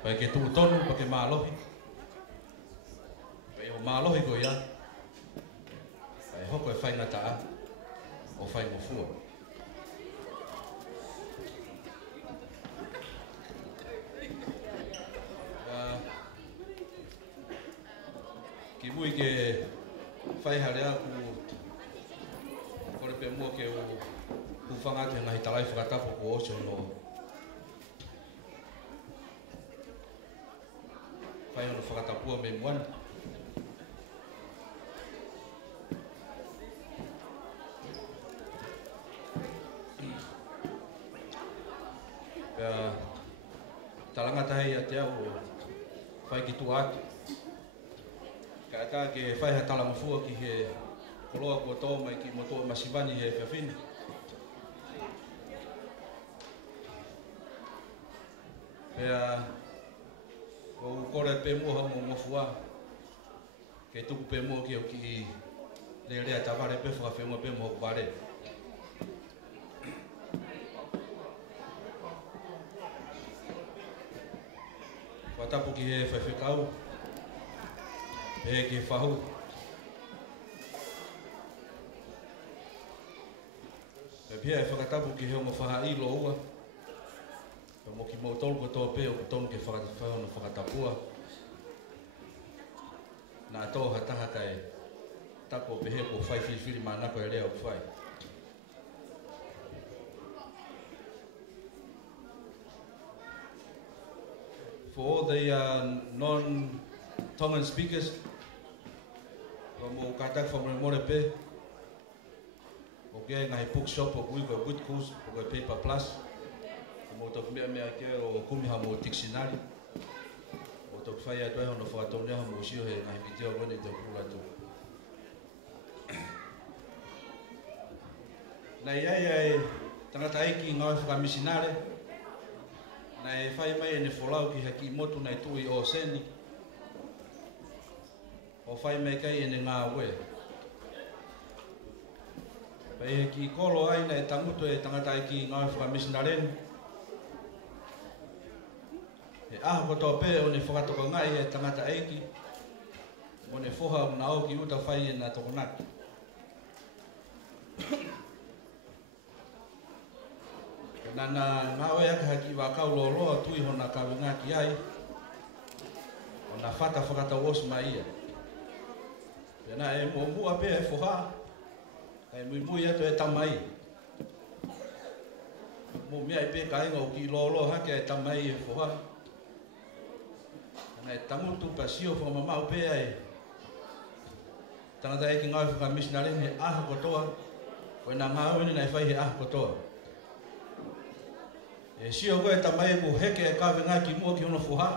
Pai ke tu tonu pa ke malohi. Pai o malohi ko ia. Pai hoko e whai ngata o whai mo fua. Ki mui ke whai harea ku kore pe mua ke o whanga te ngahi talai whakatapo ko oso no whai ono whakatapua me muana. Talanga tahi a te au whai ki tu atu. Ka ata ke whai ha tala mafua ki he koloa kua tō mai ki motoa masivani he whiawhini. Pea o kore pe mua hau mo mafua ke tuku pe mua ki au ki le rea taware pe whakawhenua pe mua whare. Watapu ki he whaiwhekau, e ki he whahu. E pia e whakatapu ki he o mawhaha i lo ua. E mo ki mo tolu ko tō pe o tonu ke whakatawhau na whakatapua. Nā tō hataha kai tako pehe ko whai whiwhiri mānako e rea o whai. For all the non-Tongan speakers, mo katak from Remorepe, o ke ngai bookshop o kui ko good course o paper plus, mo to mea mea ke o kumi ha mo dictionary, o to fai atoe hono whakatone ha mo sio he ngai ki te o wene te pula tu. Nei ai tangata ki ngā whakamisinare. Nei whai mai ne wholau ki haki motu nei tui o seni. O whai mai kai ne ngā ue. Pai haki kolo ai nei tangutu e tangata ki ngā whakamisinare. E aha koto pe o ne whakatoko ngai e tangata eiki. O ne whoha o nao ki uta whai e nā toko naki. Nana ngāwe aka haki wākau loroa tui hona kawinga ki ai. O nā whata whakatau osu mai ia. Pena e mua pe e whoha. Kai mui atu e tamai. Mo mea i pe ka inga o ki loro hake e tamai e whoha. Nā e tamutu pa sio whakamamau pe ai. Tangata e ki ngāwe whakamisinare he aha kotoa. Koe nā ngāwe ni nai whai he aha kotoa. E sio koe tamai ko heke e kawinga ki mua ki hono whuha.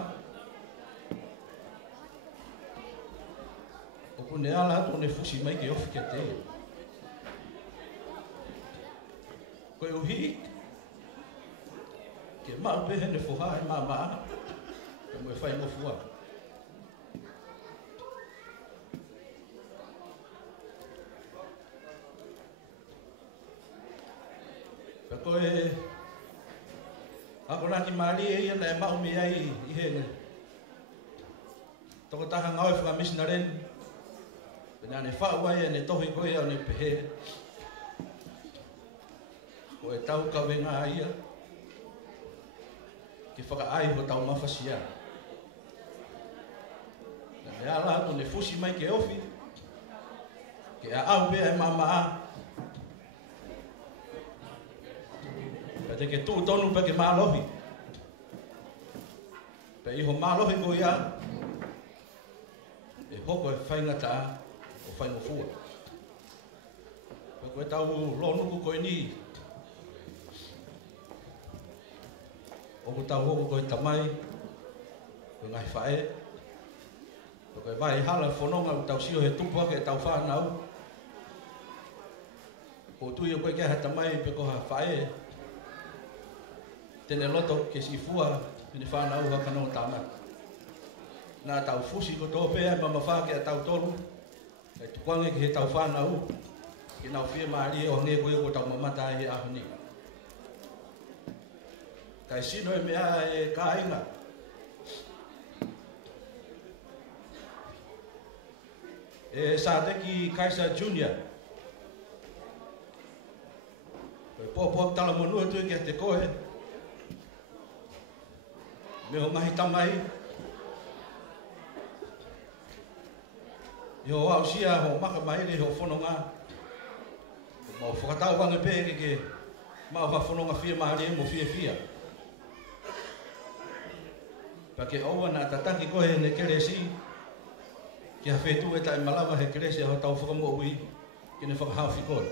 O kune ala atu ne fusi mai ki ofi ke te. Koe uhi. Ke mau pehe ne whuha e maa. Ka mue whai mo whua. Ka koe ako naki maali e ia nei mau mea i henge. Toko taha ngau e whakamisinaren. Pena ne whaawai e ne tohi koe au ne pehe. Ko e tau kawenga ia. Ki whakaai ho tau mawhasia. Na me ala atu ne fusi mai ke ofi. Ke a au pea e mamaa. Te ke tū tonu pe ke mālohi. Pe iho mālohi ko ia. E hoko e whaingata o whaingo fua. Pe koe tau lonuku koe ni. Oku tau hoko koe tamai. Koe ngai whae. Pe koe vai hala whanonga u tau sio he tupu ke tau whanau. Ko tui o koe ke ha tamai pe ko ha whae. Tene loto ke si fua ni whanau haka no tama. Nā tau fusi ko tō pēa mama whā ke a tau tolu. Kei tukuange ki he tau whanau. Ki nau whia maari o nge koe ko tau mamata he ahoni. Kai sino e mea e ka inga. E Sādeki Kaisa Junior. Koe pōpōk tala monua tui ki a te koe. Me ho mahi tamai. I ho au sia ho maka mai le ho whanonga. Mo whakatau wange pēke ke mau ha whanonga whia mahari e mo whia. Pa ke oua nā tataki koe ne keresi. Ki ha whetu e tae malawa he keresi ho tau whakamoa ui. Ki ne whakahawhi koe.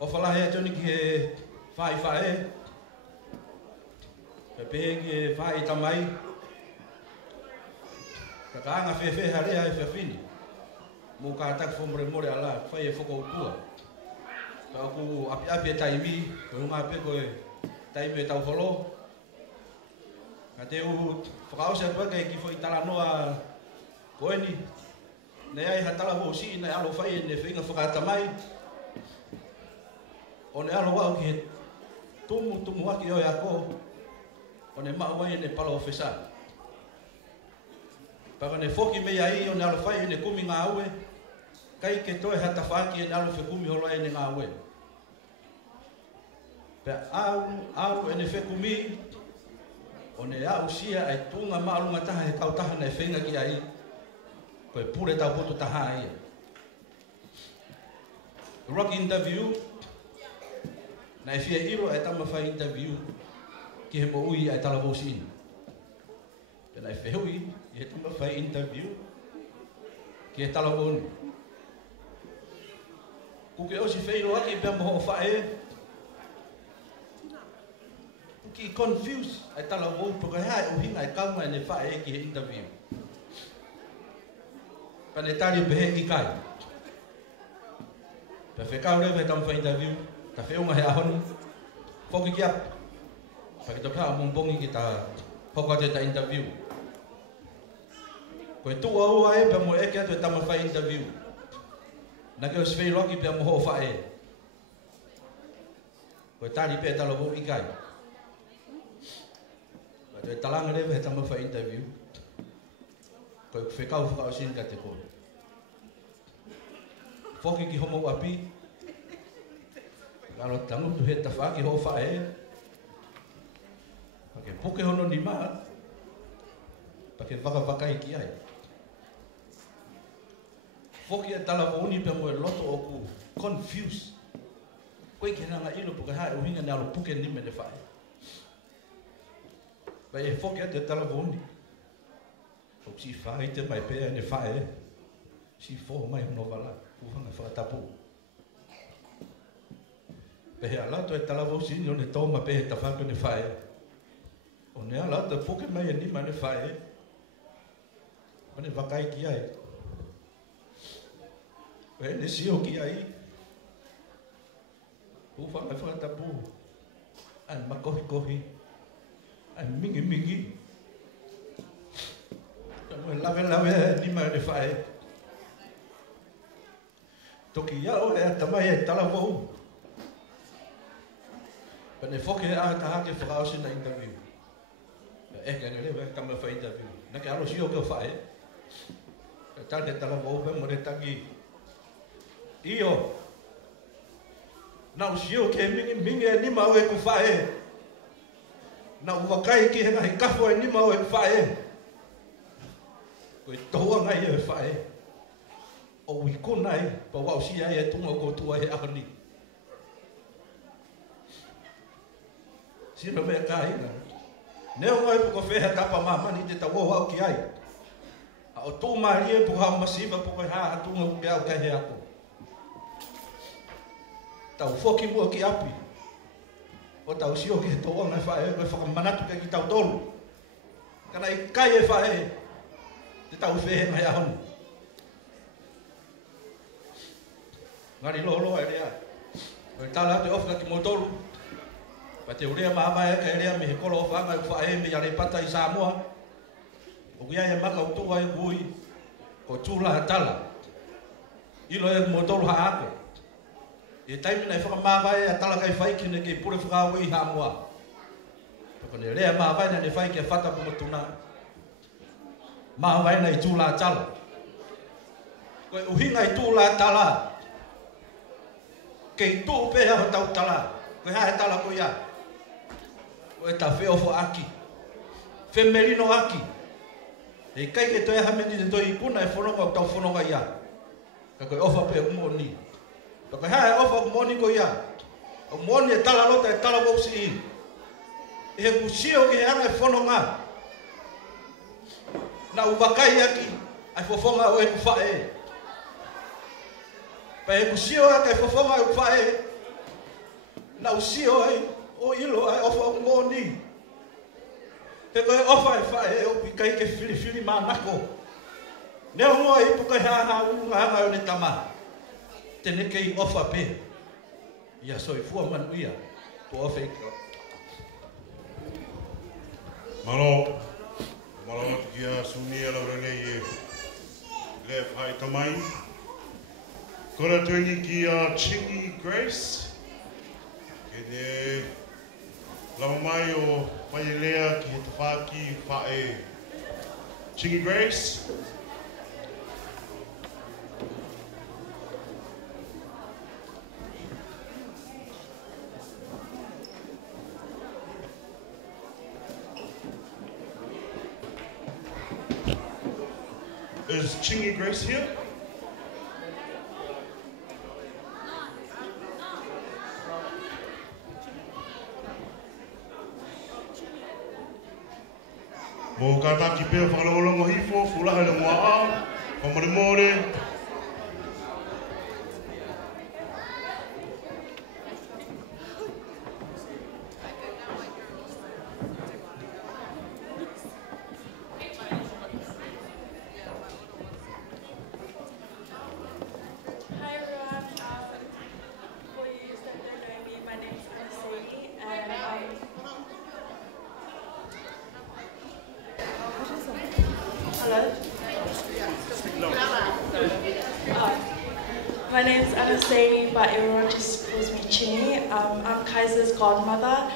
O whalahe atoni ki he whae. Pe pehe ki e whae tamai. Ka kaanga whewhe harea e whewhini. Mō ka tak more ala, whae e whako utua. Ka aku api e taimi, koe hunga pe koe taimi e tau holo. Ka te u whakaose atua kei ki whai tala noa koe ni. Nei ai hatala ho si, nei alo whae ne whinga whakatamai. O ne alo wau ki he tumu haki oi ako. O ne mawai ne pala o whesa. Paka ne whoki mea i o ne alo whai ne kumi ngā ue. Kai ke toe hata whaki e ne alo whekumi holo e ne ngā ue. Pe au e ne whekumi. O ne au sia ai tunga maalunga taha he tau taha nei whenga ki ai. Koe pure tau putu taha ia. Rock interview. Nai fia iro e tama whai interview ki he mo ui ai tala vosi ina. Pe nai whehui i he tama whai interview ki he tala voni. Kuke osi wheiro aki pia moho o whae. Kuki confused ai tala voni poka hae o hinga ai kaunga e ne whae ki he interview. Pa ne tari pehe i kai. Pe whekau rewa he tam wha interview, ta whiunga he ahonu, whoki ki ap. Paki to pia mōmbongi ki ta hokate ta interview. Koe tu au ai pe mo eke atu e tama whai interview. Na ke o swei roki pe mo ho whae. Koe tari pe tala wau i kai. Koe te talanga rewa he tama whai interview. Koe whekau whakao sin ka te koe. Whoki ki homo api. Ngaro tangu tu he ta whaki ho whae. Pake puke hono ni maa. Pake waka ki ai. Whoki e tala wauni pe mo e loto o ku confused. Koe ke nanga ilo puke hae uhinga ne alo puke ni me ne whae. Pai e whoki e te tala wauni. O si whae te mai pēa ne whae. Si fō mai hono wala. Kuhanga whakatapu. Pehe alato e tala wau sini o ne tōma pehe ta whako ne whae. O ne alato e puke mai e nima ne whae. Pane wakai ki ai. Koe ne sio ki ai. Kuhanga whakatapu. Ai makohi kohi. Ai mingi mingi. Tamo e lawe e nima ne whae. Toki iao e atamai e tala wau. Pane whoke e a tahake whakaosi na interview. Eka ngare e kama wha interview. Nake alo sio ke whae. E tante tala wau pe mo re tangi. Iyo. Nau sio ke mingi e nima o e ku whae. Nau wakai ki henga he kafo e nima o e ku whae. Koe toa ngai e whae. O wiko nai, pa wau si ai e tunga ko tua he ahani. Sira mea ka inga. Neo ngai puko wheha tapa mamani te tawo wau ki ai. A o tō maria puko hao masiva puko haa hatunga uke au kai he ako. Tau whoki mua ki api. O tau sio ki he toa ngai whae, koe whakamanatu ki tau tolu. Kana i kai e whae, te tau whehe ngai ahonu. Ngari lolo e rea. Koe tala te ofka ki motoru. Pa te urea maama e ka rea me he kolo o whanga e whae me yare pata i Samoa. O kia e maka utua e kui. Ko tūla ha tala. Ilo e motoru ha ako. E taimina e whakamāwai e tala kai whaiki ne ke pure whakawe i Samoa. Pako ne rea māwai na ne whaiki e whata pumatuna. Māwai na i tūla ha tala. Koe uhinga i tūla ha tala. Kei tō pēha ho tau tala. Koe hae tala ko ia. Koe ta wheofo aki. Whemerino aki. E kai ke toi hameni te toi ikuna e whanonga o tau whanonga ia. Ka koe ofa pēha umoni. Ka koe hae ofa umoni ko ia. O moni e tala lota e tala wausi i. E he kusio ke he anga e whanonga. Na uwakai aki. Ai whafonga o e kuwhae. Pa e kusio a kai whafonga e whae. Na usio ai o ilo ai ofa o moni. He koe ofa e whae o pi kai ke whiri mānako. Neo ngoa i pukai hana unga hanga o ne tama. Tene kei ofa pe. Ia soi fua manu ia. Po ofa i kau. Malo. Malo atu ki a suni ala rane i le whai tamai. Kora tuengi ki a Chingy Grace. Kene lama mai o whaielea ki he tawhaki whae. Chingy Grace. Is Chingy Grace here? Mo kata ki pēr whakalongolongo hifo, fulaha le moa a, whamore more. Hi everyone. My name's Anastasia, but everyone just calls me Chini. I'm Kaiser's godmother.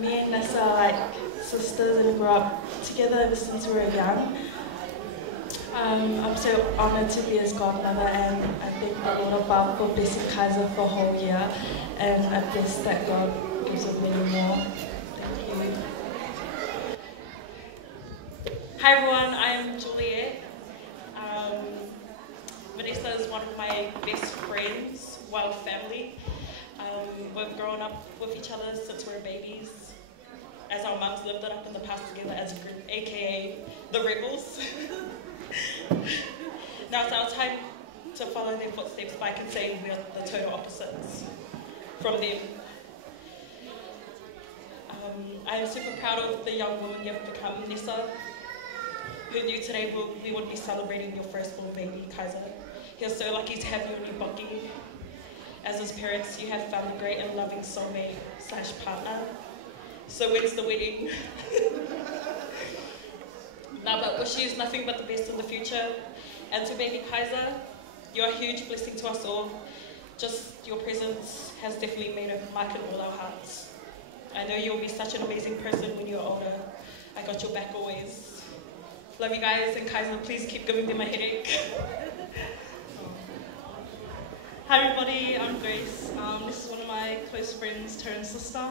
Me and Nessa are like sisters and grew up together ever since we were young. I'm so honoured to be his godmother, and I thank the Lord above for blessing Kaiser for a whole year, and I bless that God gives him many more. Thank you. Hi everyone, I'm Juliet. Vanessa is one of my best friends, wild family. We've grown up with each other since we were babies, as our mums lived it up in the past together as a group, aka the Rebels. Now it's our time to follow their footsteps, but I can say we're the total opposites from them. I am super proud of the young woman you've become, Nessa. Who knew today we would be celebrating your firstborn baby, Kaiser. He was so lucky to have you in your bucky. As his parents, you have found a great and loving soulmate / partner. So when's the wedding? Now, but wish you nothing but the best in the future. And to baby Kaiser, you're a huge blessing to us all. Just your presence has definitely made a mark in all our hearts. I know you'll be such an amazing person when you're older. I got your back always. Love you guys, and Kaiser, please keep giving them a headache. Hi everybody, I'm Grace. This is one of my close friends, Taryn's sister.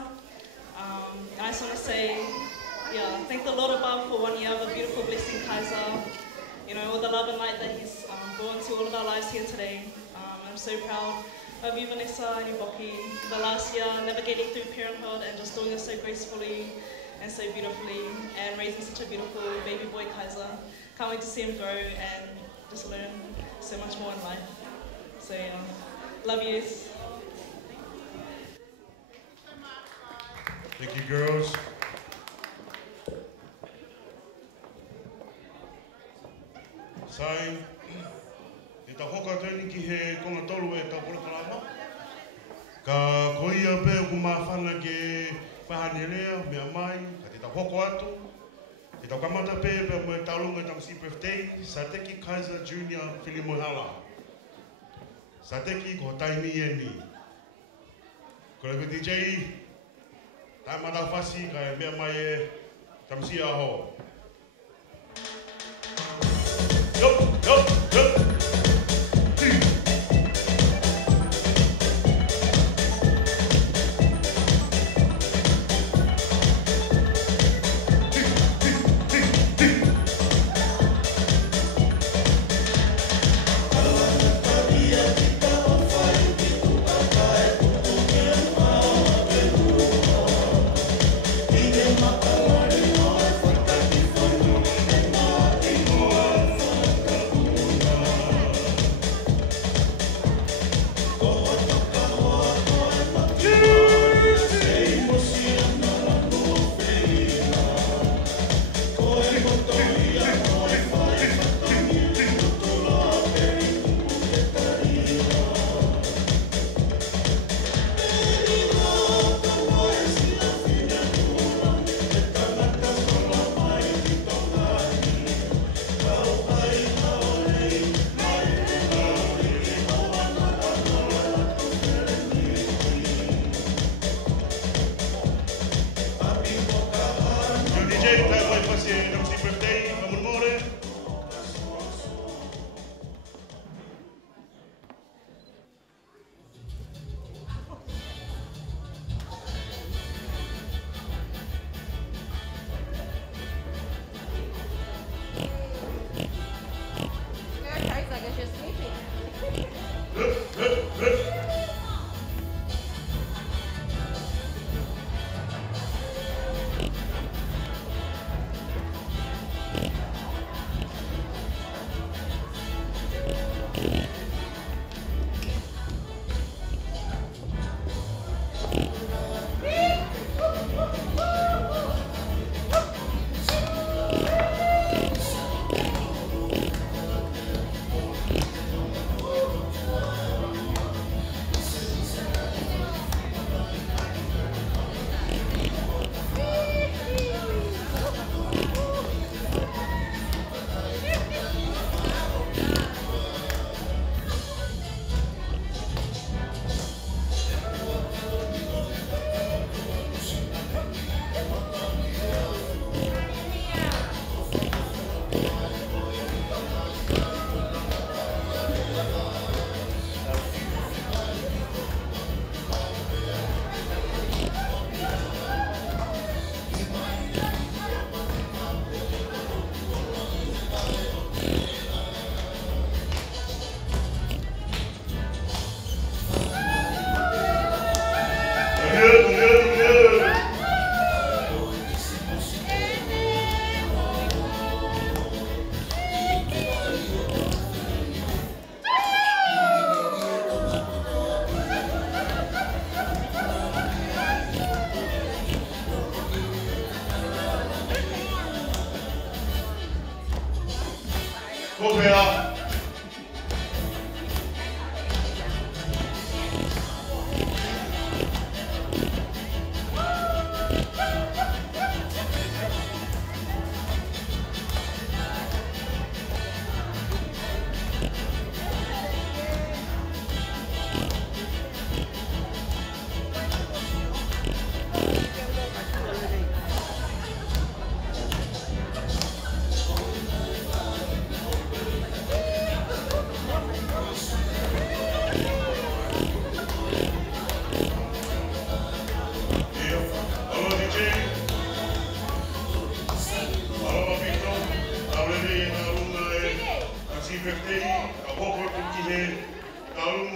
I just want to say, thank the Lord above for 1 year of a beautiful blessing, Kaiser. You know, all the love and light that he's brought into all of our lives here today. I'm so proud of you, Vanessa, and Iboki, for the last year, navigating through parenthood and just doing it so gracefully and so beautifully, and raising such a beautiful baby boy, Kaiser. Can't wait to see him grow and just learn so much more in life. So yeah, love yous. Thank you, girls. Sai, e ta hoka tēni ki he konga tolu e ta polokalama. Ka koia pe ku mawhana ke whahanerea, mea mai, ka te ta hoko atu. E ta kamata pe mo e taulunga e tamsi birthday, Sateki Kaiser Jr. Filimuhala. Sateki ko taimi e ni. Ko le DJ, tai mata whasi ka e mea mai e tamsi aho. Yup, yup, yup.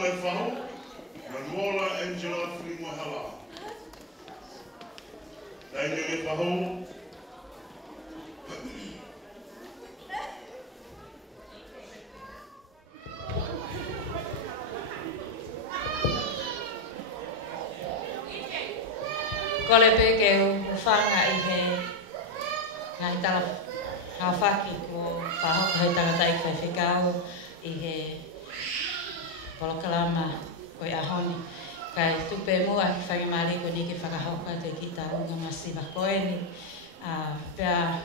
mai whao, Manuola Angela Whimohala. Nei nge whao, Ko le peke o whanga I he ngai tala hawhaki ko whahoka hei tangata I kai whikau I he polokalama koe ahoni. Kai tupe mua ki whangi maari ko ni ki whakahoka te ki ta unga masiva koe ni. Pea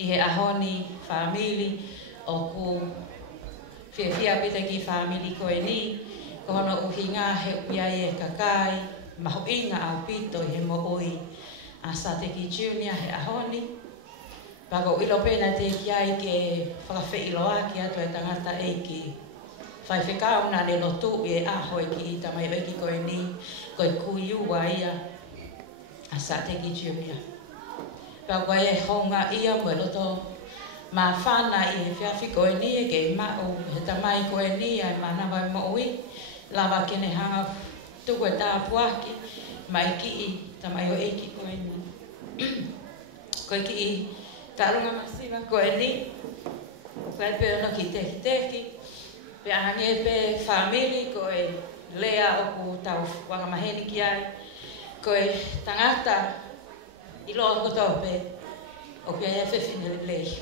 I he ahoni whamili o ku whiawhia pita ki whamili koe ni. Ko hono uhinga he uiai e kakai. Maho inga au pito he mo oi a Sateki Junior he ahoni. Pako ilo pena te ki ai ke whakawhi aki atu e tangata e ki whai whikau na le lotu e aho e ki I tamai eki koe ni koe kui ua ia a Sateki Junior. Pako e honga ia mo loto ma whana I he whiawhi koe ni e ke mao he tamai koe ni ai mana mai mo oi. Lava kene hanga tuku e tāpuaki, mai ki I tamai o eki koe ni. Koe ki I tarunga masiva koe ni. Koe pe ono ki teki. Pe ahange pe whamiri koe lea o ku tau wangamaheni ki ai. Koe tangata I loa koto pe o kia e whewhine lei.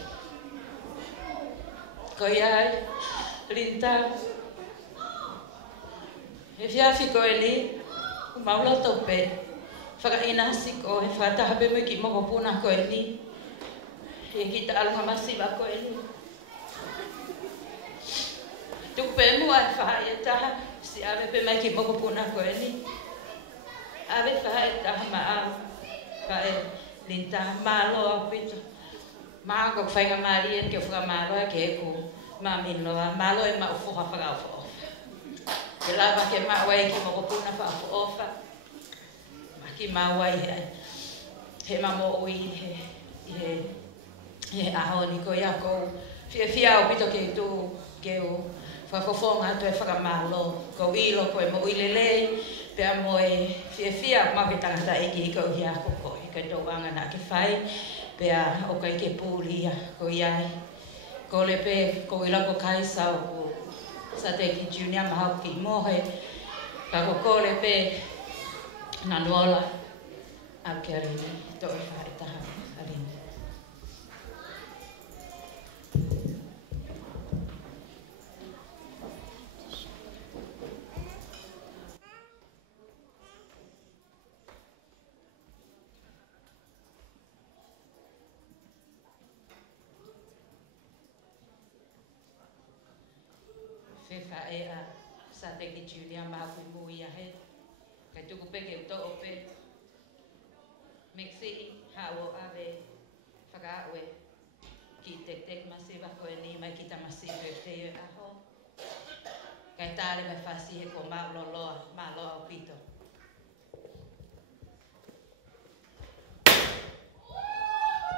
Koe ai, rinta. He whiawhi koe ni, ku mauloto pe, whakainasi ko he whatahape mo ki moko puna koe ni. He ki ta alunga masiva koe ni. Tuku pe mua e whaha e taha, si ave pe mai ki moko puna koe ni. Ave whaha e taha ma au, wha e linta malo au pito. Maa ko whainga maari en ke whakamaro e ke ku maminoa, malo e ma ufuha whakaufoa. Ke lava ke mawai ki moko puna whaafu ofa. Ki mawai he mamo ui he aho ni ko ia ko whiawhia o pito ke tu ke o whafofonga atu e whakamalo. Ko ilo ko e mo uilelei pea mo e whiawhia mawi tangata eki ko ia ko ko I ke tauanga na ke whai pea o kai ke pūria ko iai. Ko le pe ko ila ko kaisa o ko Sateki Junior mahau ki mohe. Kako kore pe Nanuola au ki arini. Toi whae taha arini. Whewha e a Sateki Junior maha kui mui a he. Kai tuku peke uto o pe. Mexi hao ave whakaue. Ki tek masiva koe ni mai ki ta masiva e te e aho. Kai tāre mai whasi he ko maulo loa, ma loa o pito.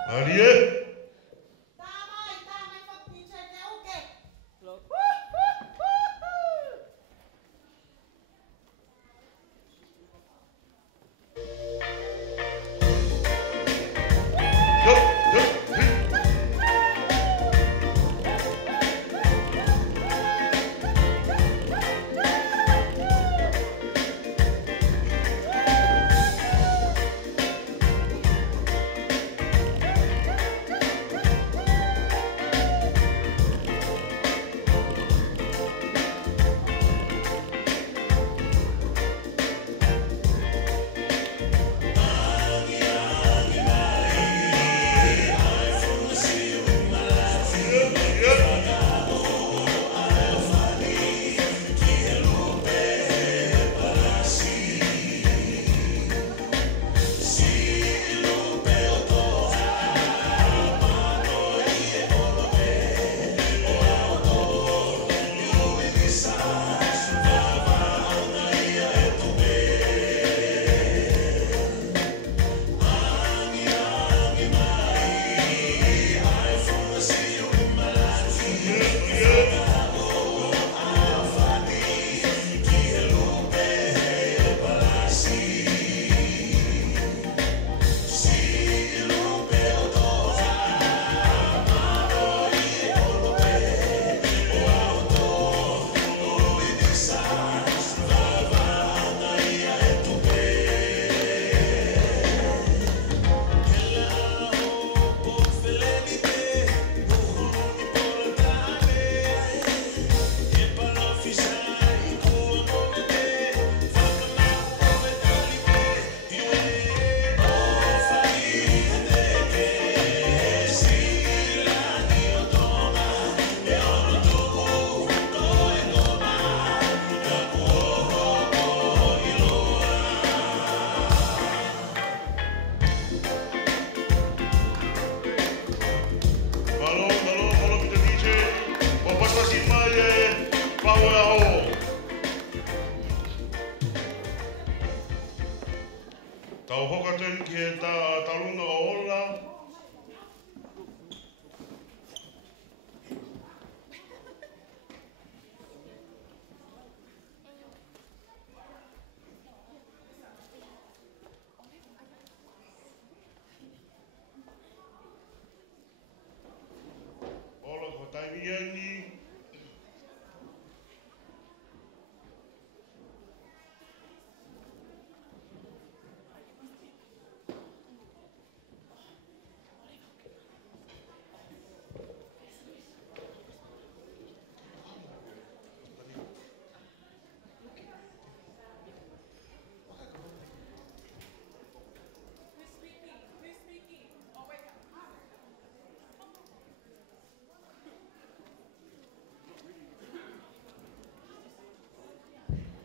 Arie!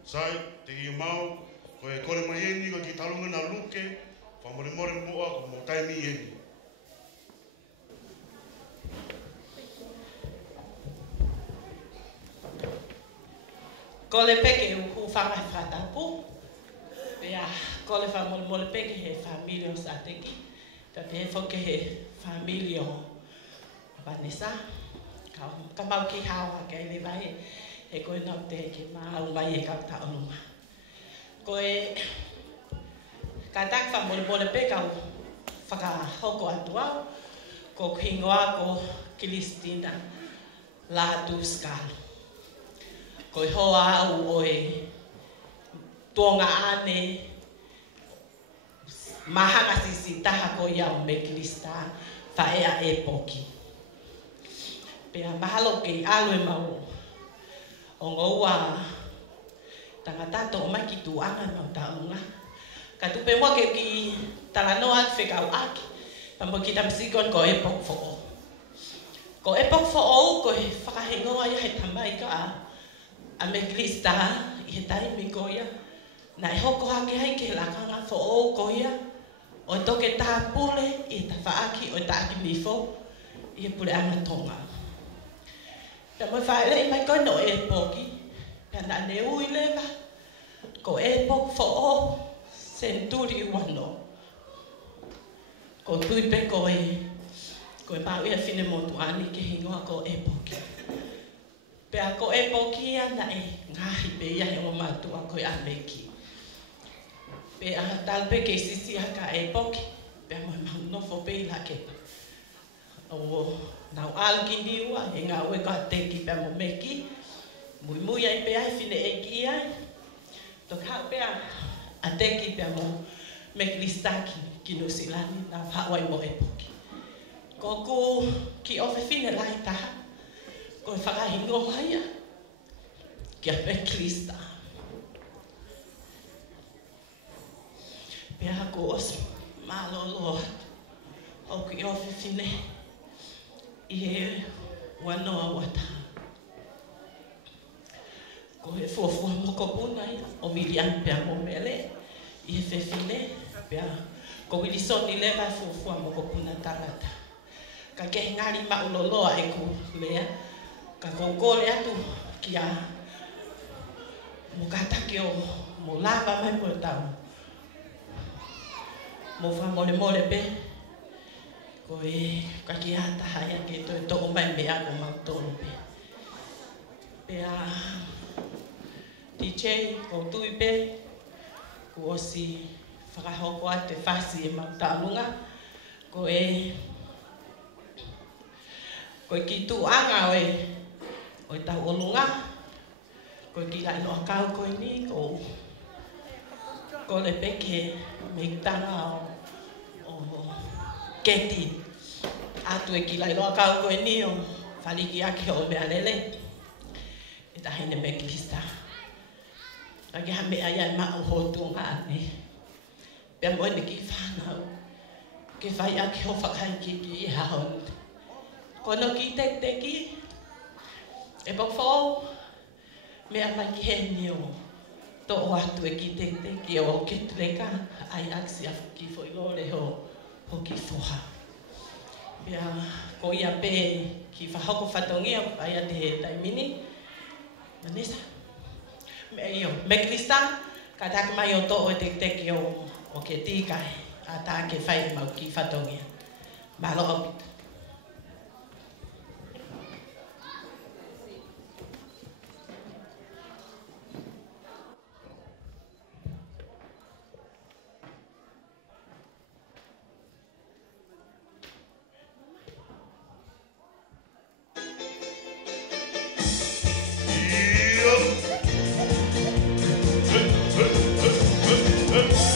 Sai, te hi mau, ko e kore mai eni, ko ki talunga na luke, whamore more moa, ko mo taimi eni. Ko le peke u whanga whatapu. Pea, ko le whamole mole peke he familia o Sateki. Pea pe he whoke he familia o Vanessa. Ka mau ki hawa kei le vai. He koe nau te ke maa mai e kau ta onunga. Ko e ka tak whamole mole peke au whakahoko atu au. Ko kingoa ko Kilistina Latu Skalu. Ko hoa au o e tonga ane mahaka sisi taha ko ia o Meklista whaea e poki. Pea mahalo ke alo e mau o ngoua tangatato o mai ki tuanga mau taunga. Ka tupe mua ke ki talanoa whekau aki pa mo ki tamsikon ko e pok fo'o. Ko e pok fo'o ko he whakahengoa ia he tamai ka a Meklista i he taimi ko ia. Na e hoko hake hai ke lakanga fo'o ko ia. O toke tā pule i ta whaaki o ta aki mifo i he pule ana tonga. Pea mo whaere i mai koe no e poki. Pea na ne ui lewa. Ko e pok fo'o senturi wano. Ko tuipe ko e mau ia fine motu ani ke hingoa ko e poki. Pea ko e poki ana e ngahi pe ia he o matua ko e ameki. Pea talpe ke sisi haka e poki. Pea mo mau nofo pe la ke. O nau algini ua e ngā ue ka teki pea mo meki. Mui ai pea e fine e ki ai. Tok hau pea a teki pea mo Meklistaki ki Nusilani na hawai mo e poki. Ko ku ki ofe fine lai taha. Ko e whakahingo haia ki a Meklista. Pea ko os malolo o ki ofe fine i he wanoa wata. Ko he fuafua moko puna o Miriam pea mo mele i he fefine pea ko Wilisoni lewa fuafua moko puna tangata. Ka ke ngari mauloloa e ku lea. Ka kongole atu ki a mukataki o mo lava mai mo tau. Mo whamole mole pe. Ko e kaki hata haia ke toi toko mai mea ko mautoro pe. Pea DJ ko tui pe. Ko osi whakahoko a te whasi e mautalunga. Ko e ki tu anga o tau olunga. Ko ki lai loa kau koe ni ko le peke me tanga o keti. Atu e ki lai loa kau koe ni o whaliki ake o mea lele. E tahine Meklista. Ake ha mea ia ma o hotu ngā ane. Pea moe ne ki whanau. Ke whai ake o whakaiki ki i haon. Kono ki teki. E pokfo mea mai ki he ni o to o atu e ki teki o ke treka ai aksi a ki foi lore ho ki foha. Mea ko ia pe ki whahoko whatongia ai a te he taimini. Manesa. Mea io. Meklista ka taka mai o to o te teki o ke tikai a tā ke whai mau ki whatongia. Malo au pita. Hey!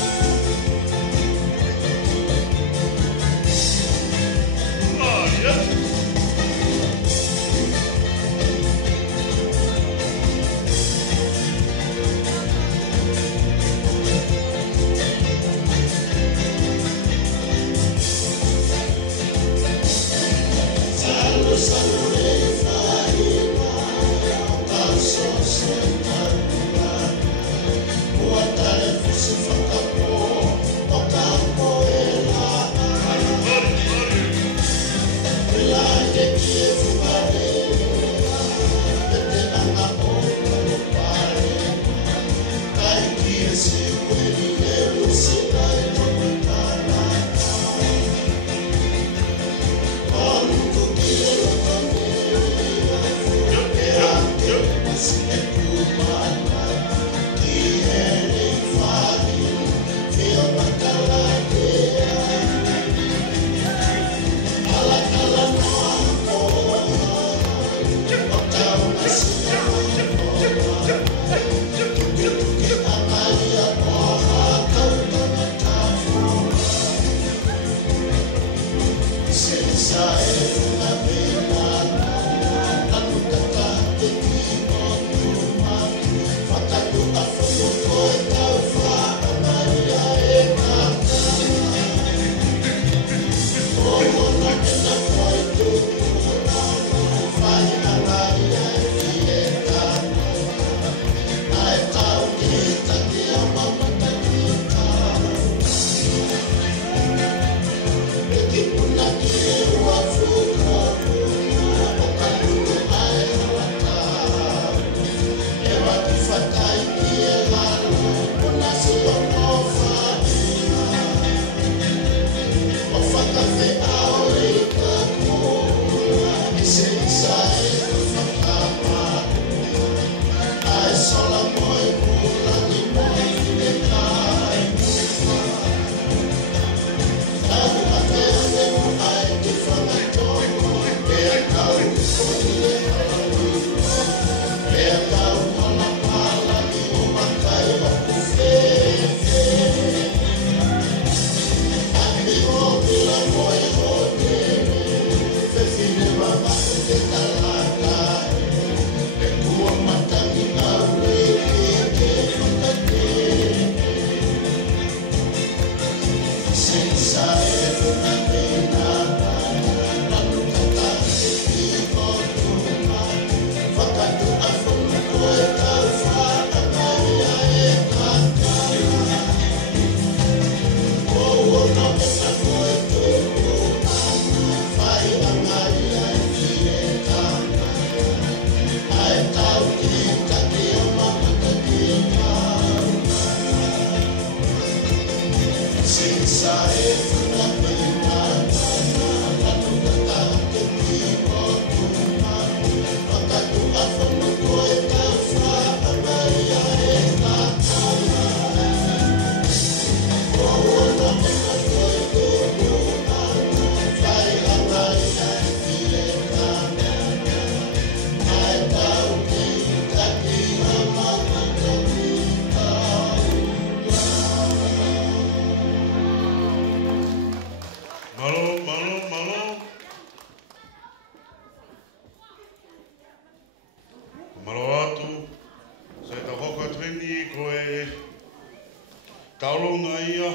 Kaulunga ia,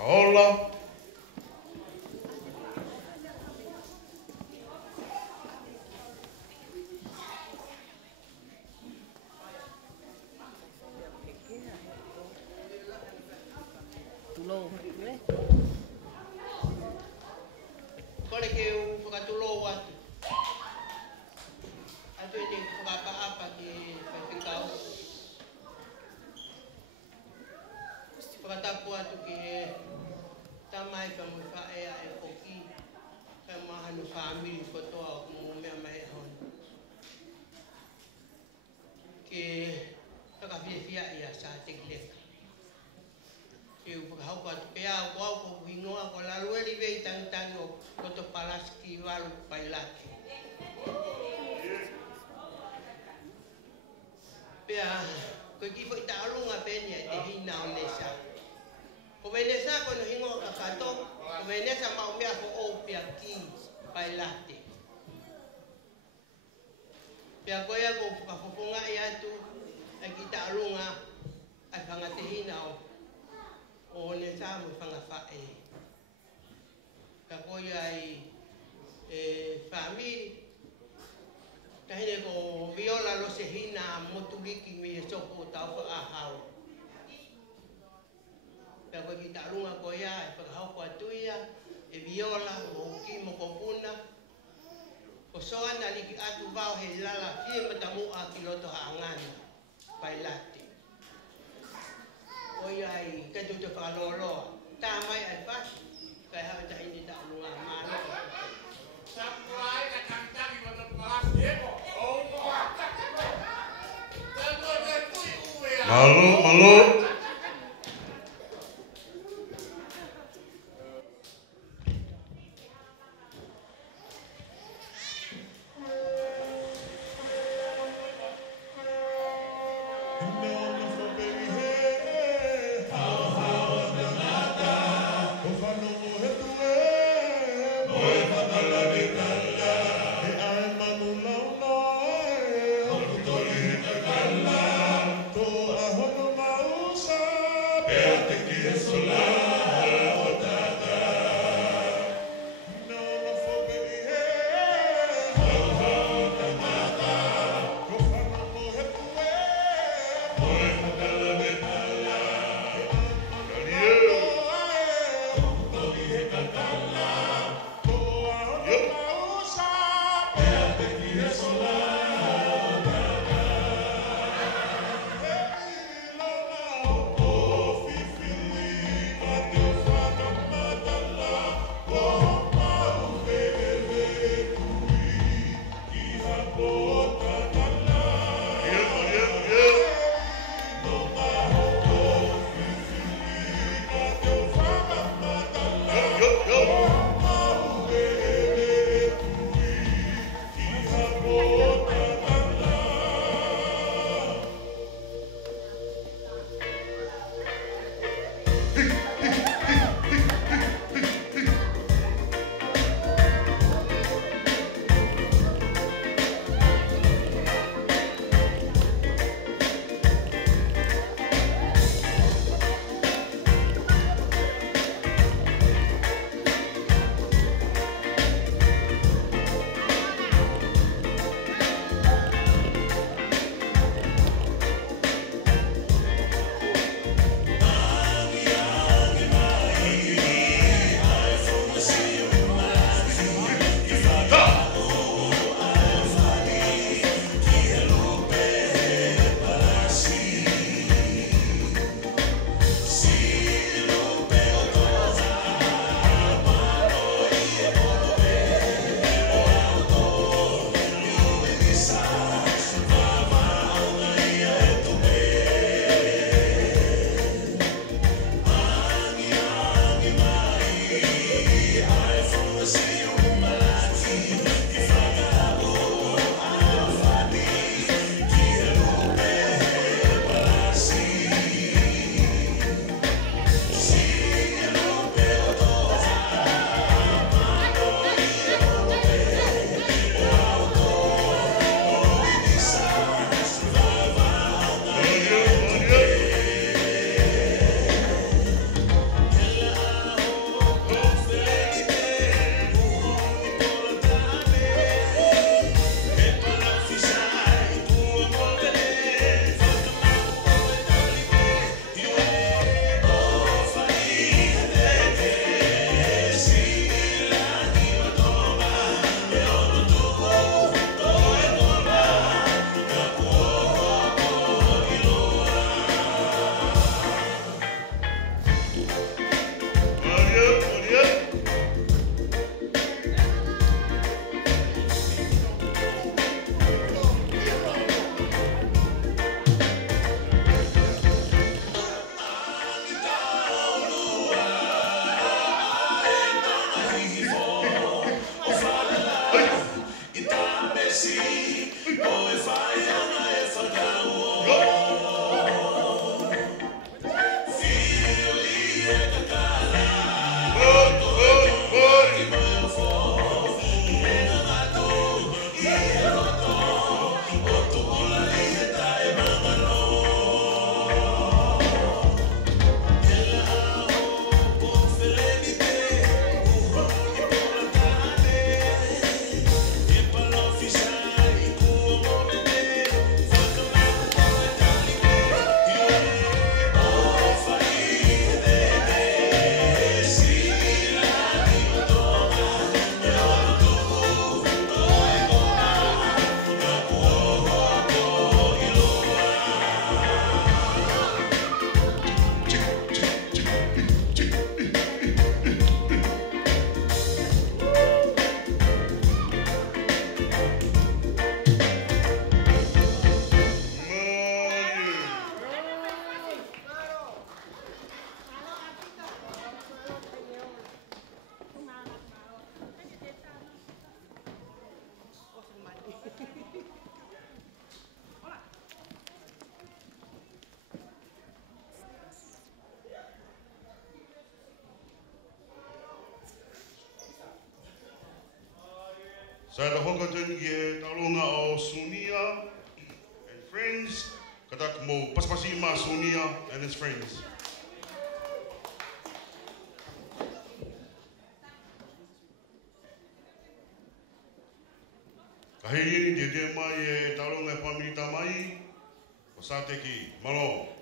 aola. Kole ke u whakatulo atu. Atu e te whakapa-apa ki whawhikau. Whakatapu atu ki e tamai ka mui whaea e hoki. Ka mahanu whaamiri kotoa o mo mea mai e hon. Ke whakawhiawhia ia sa te kileka. Ke u whakahauko atu pea o kua ko hingoa ko lalueri vei tangitangi o koto palaski walu pailaki. Pea, ko kifo i ta'alunga penia e te hina o nesa. Ko me nesa ko no hingoa ka kato, ko me nesa mau mea ko o pea ki pailate. Pea koea ko whakafoponga i atu, e ki ta'alunga ai whangate hina o nesa mo whangawhae. Ka koia ai whaamiri. Kahine ko viola lo se hina moturiki mi e sopo tau wha ahau. Pea koe ki ta'alunga koia e whakahau ko atuia, e viola, o ki mo kopuna. Ko soana li ki atu vau he lala fie matamua ki loto haangana, pailate. Koia ai katu te whakaloloa. Tā mai ai whaki. Kai hawa ta ini tak lunga mana. Sampai kadang-kadang ibu kelas demo. Oh, Malu, malu. Boy, Sa the hokaten ki talonga o Sunia and friends. Katak mo paspasima Sunia and his friends. Kahiri ni te mai e talonga pamita mai. O sa te ki, malo.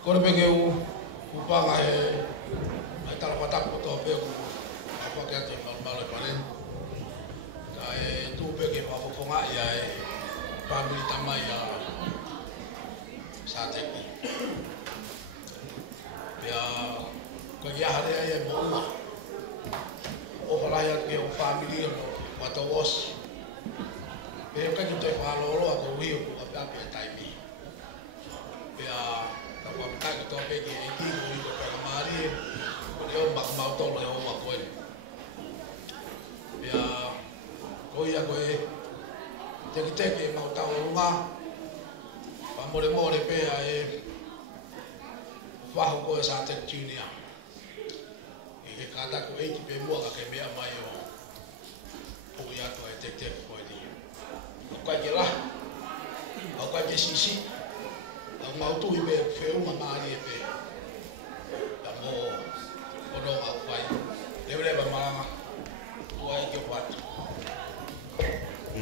Kore peke upanga e ai tala patako to pe ku apa ke ate mal pare ka e tu peke pa fofonga ia e family tamai ya sa te ki ya ko ya hare ai mo uma o fala ya ke o family o pato os pe ka ki te pa lo lo ko wi ko pa pe taimi ya kwa mtaki to peke iki ko kwa mari ko yo makmau to le o makoi ya ko ia ko e te ki mau ta o nga pa more pe e fa ko sa te junior e ke kata ko e ki pe mo ka ke me mai o o ia to e te ko di ko ke la o ko ke sisi ang mau tu ibe feu mamari ibe amo ono akwai lebre ba mama wai ke wat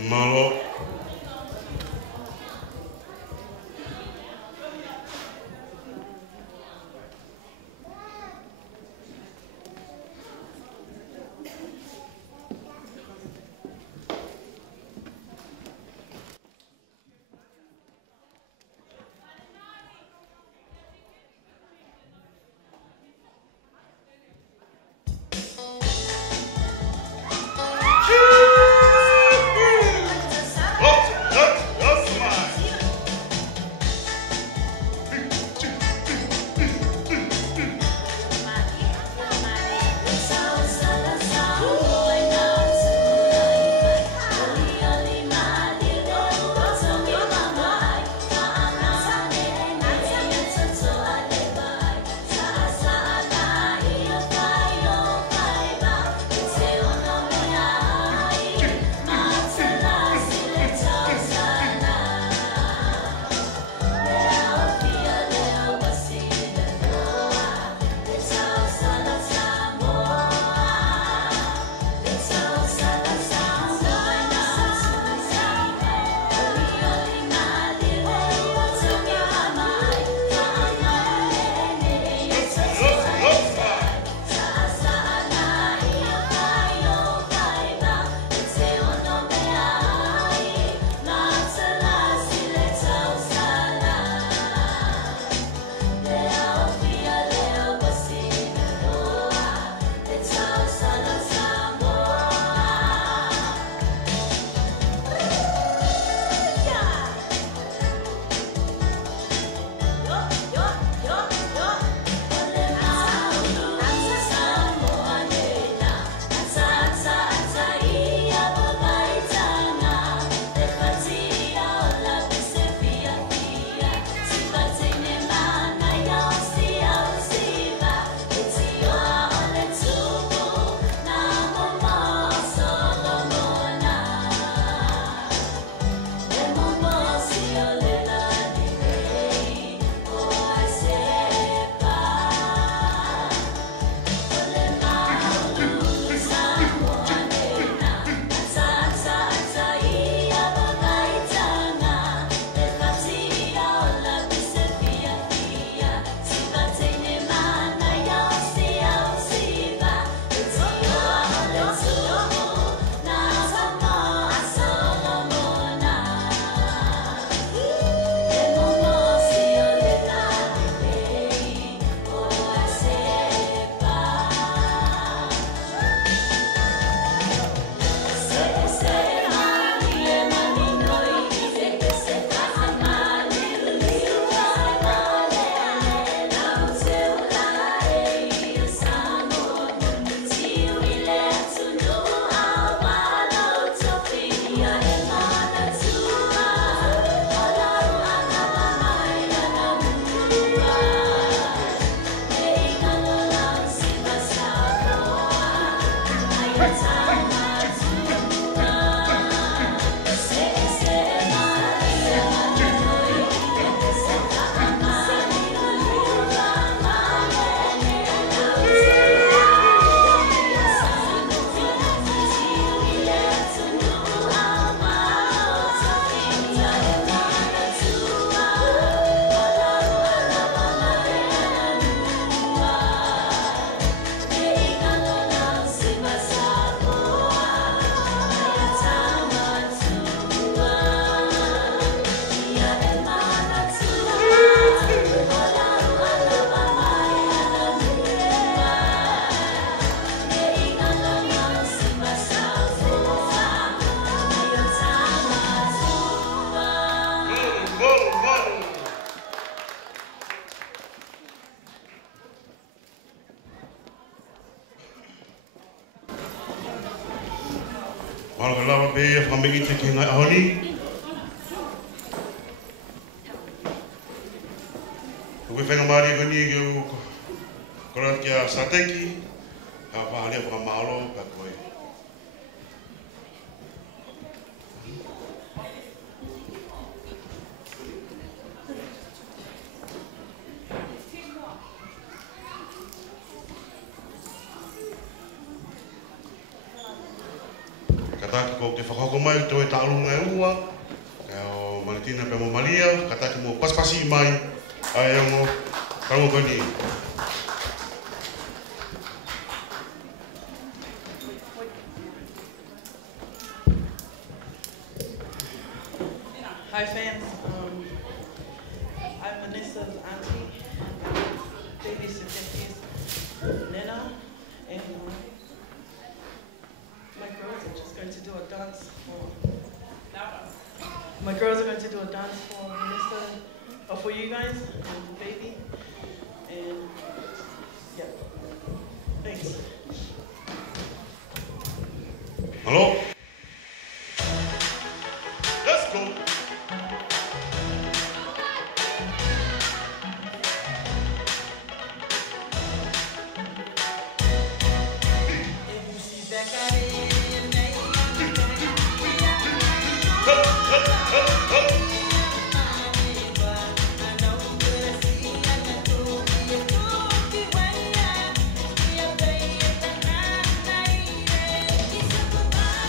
malo Oh! mamegi te ke ngai ahoni. Koe whenga maari koni ki o korat kia sateki, ka whahalea whaka maalo ka koe. Kataki ko te whakako mai toi tālunga e ua, ka o Malitina pe mo Malia, kataki mo paspasi mai, ai mo karongo koni. Hi fans, I'm Vanessa's auntie, baby Suzuki's Nena, and my girls are just going to do a dance for, Vanessa, or for you guys, and the baby, and yeah, thanks. Hello? Let's go.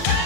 Bye.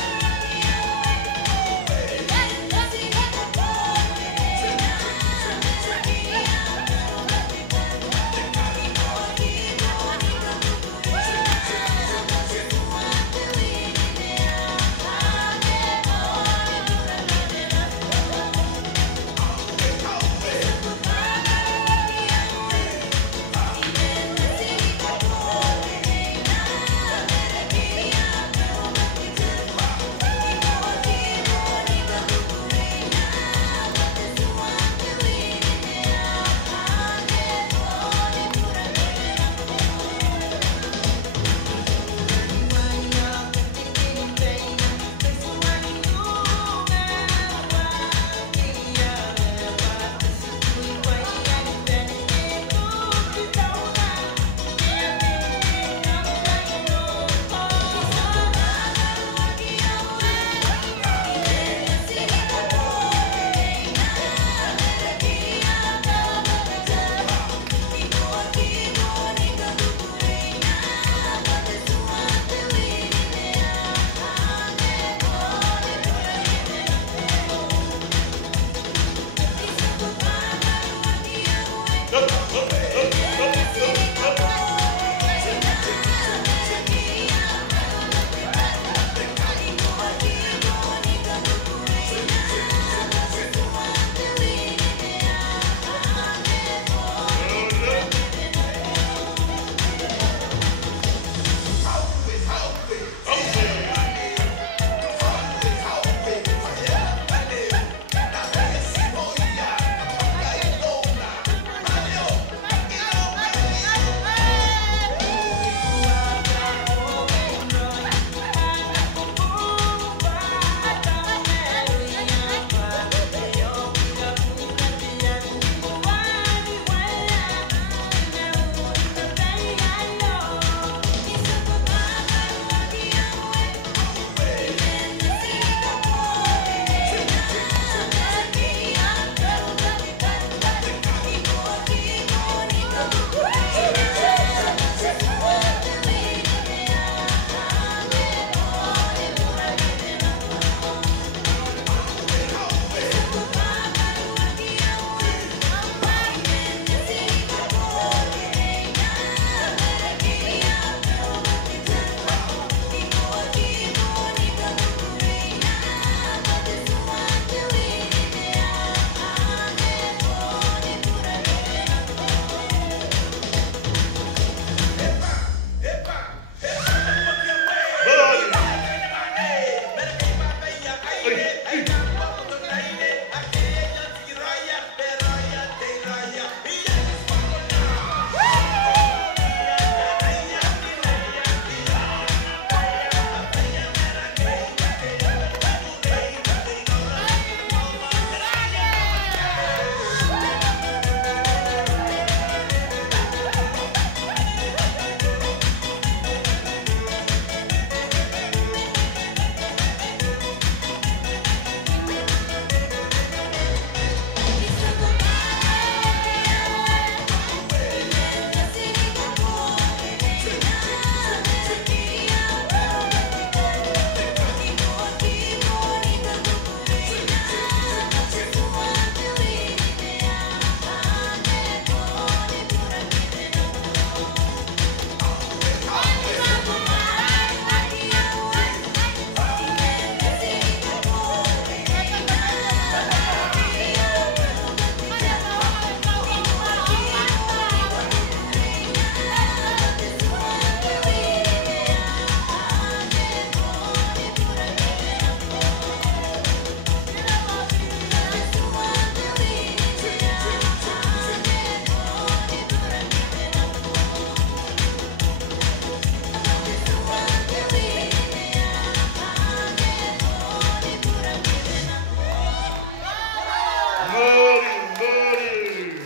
Everybody.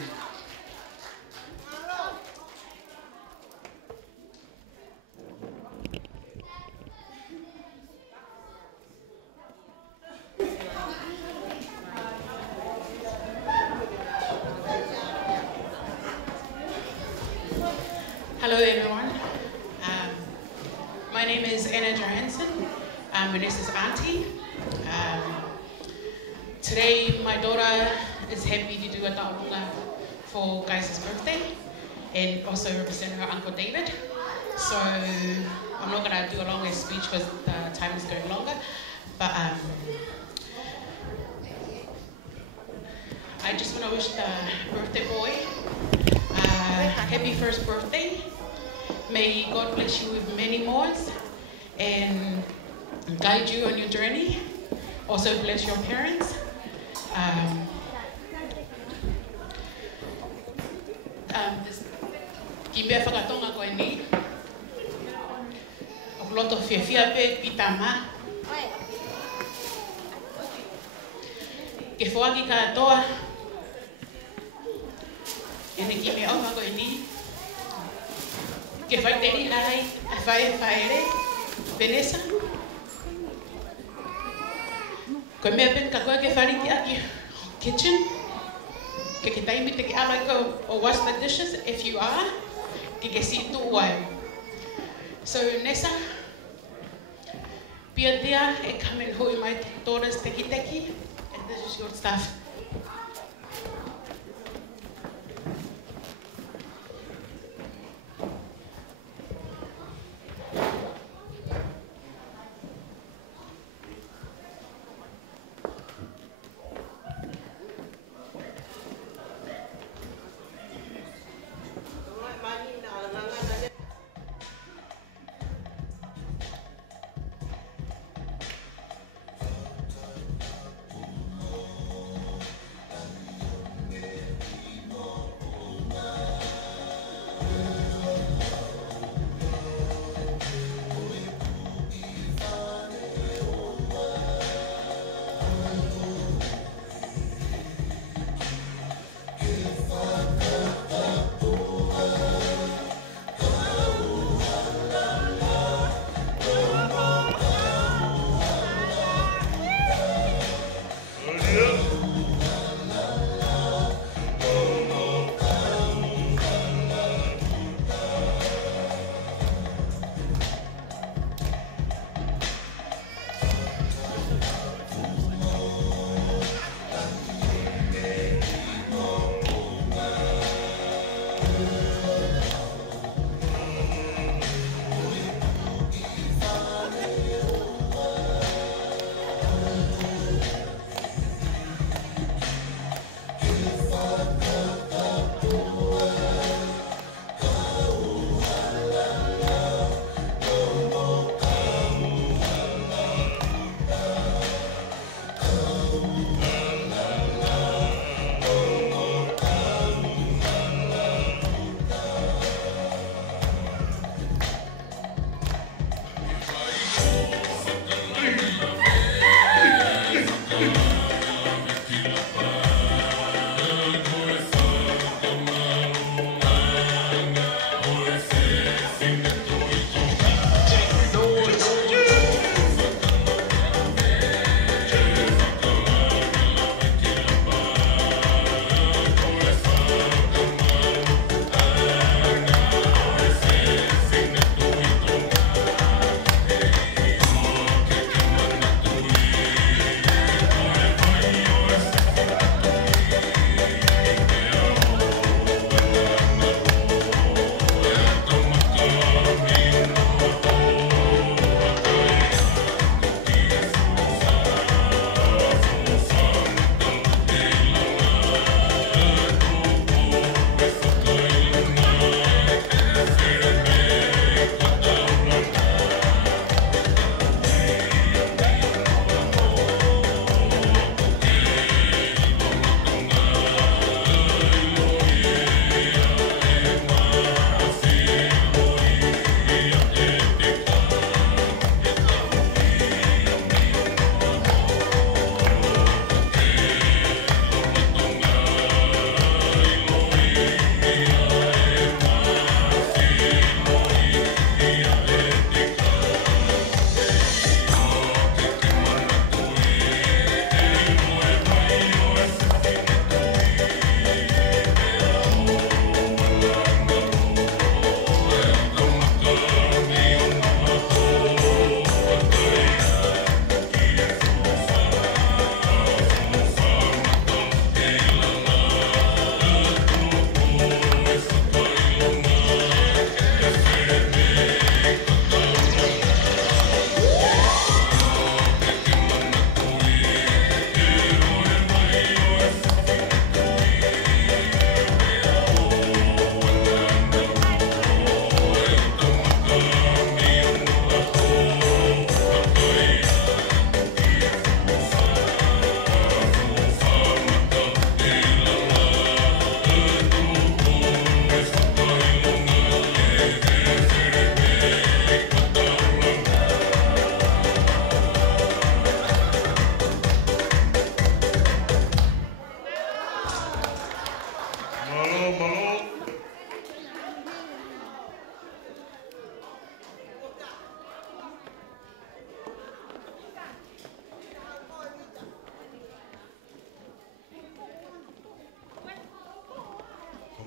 Hello everyone. My name is Anna Johansson. I'm Vanessa's auntie. Today my daughter is happy to do a ta'aronga for Gaisa's birthday and also represent her Uncle David. So I'm not going to do a longer speech because the time is going longer. But I just want to wish the birthday boy happy first birthday. May God bless you with many more and guide you on your journey. Also bless your parents. Ki mea whakatonga koe ni. O loto whiawhia pe pitama. Ke whoaki ka toa. Ene ki mea oha koe ni. Ke whai teri hai, a whaere, Vanessa. Koe mea pen ka koe ke whariti aki kitchen. Ke taimi te ki ala ko o wash the dishes, if you are. Ke si tu wai. So Nessa, pia dia e come and hui my daughter's teki teki, and this is your stuff.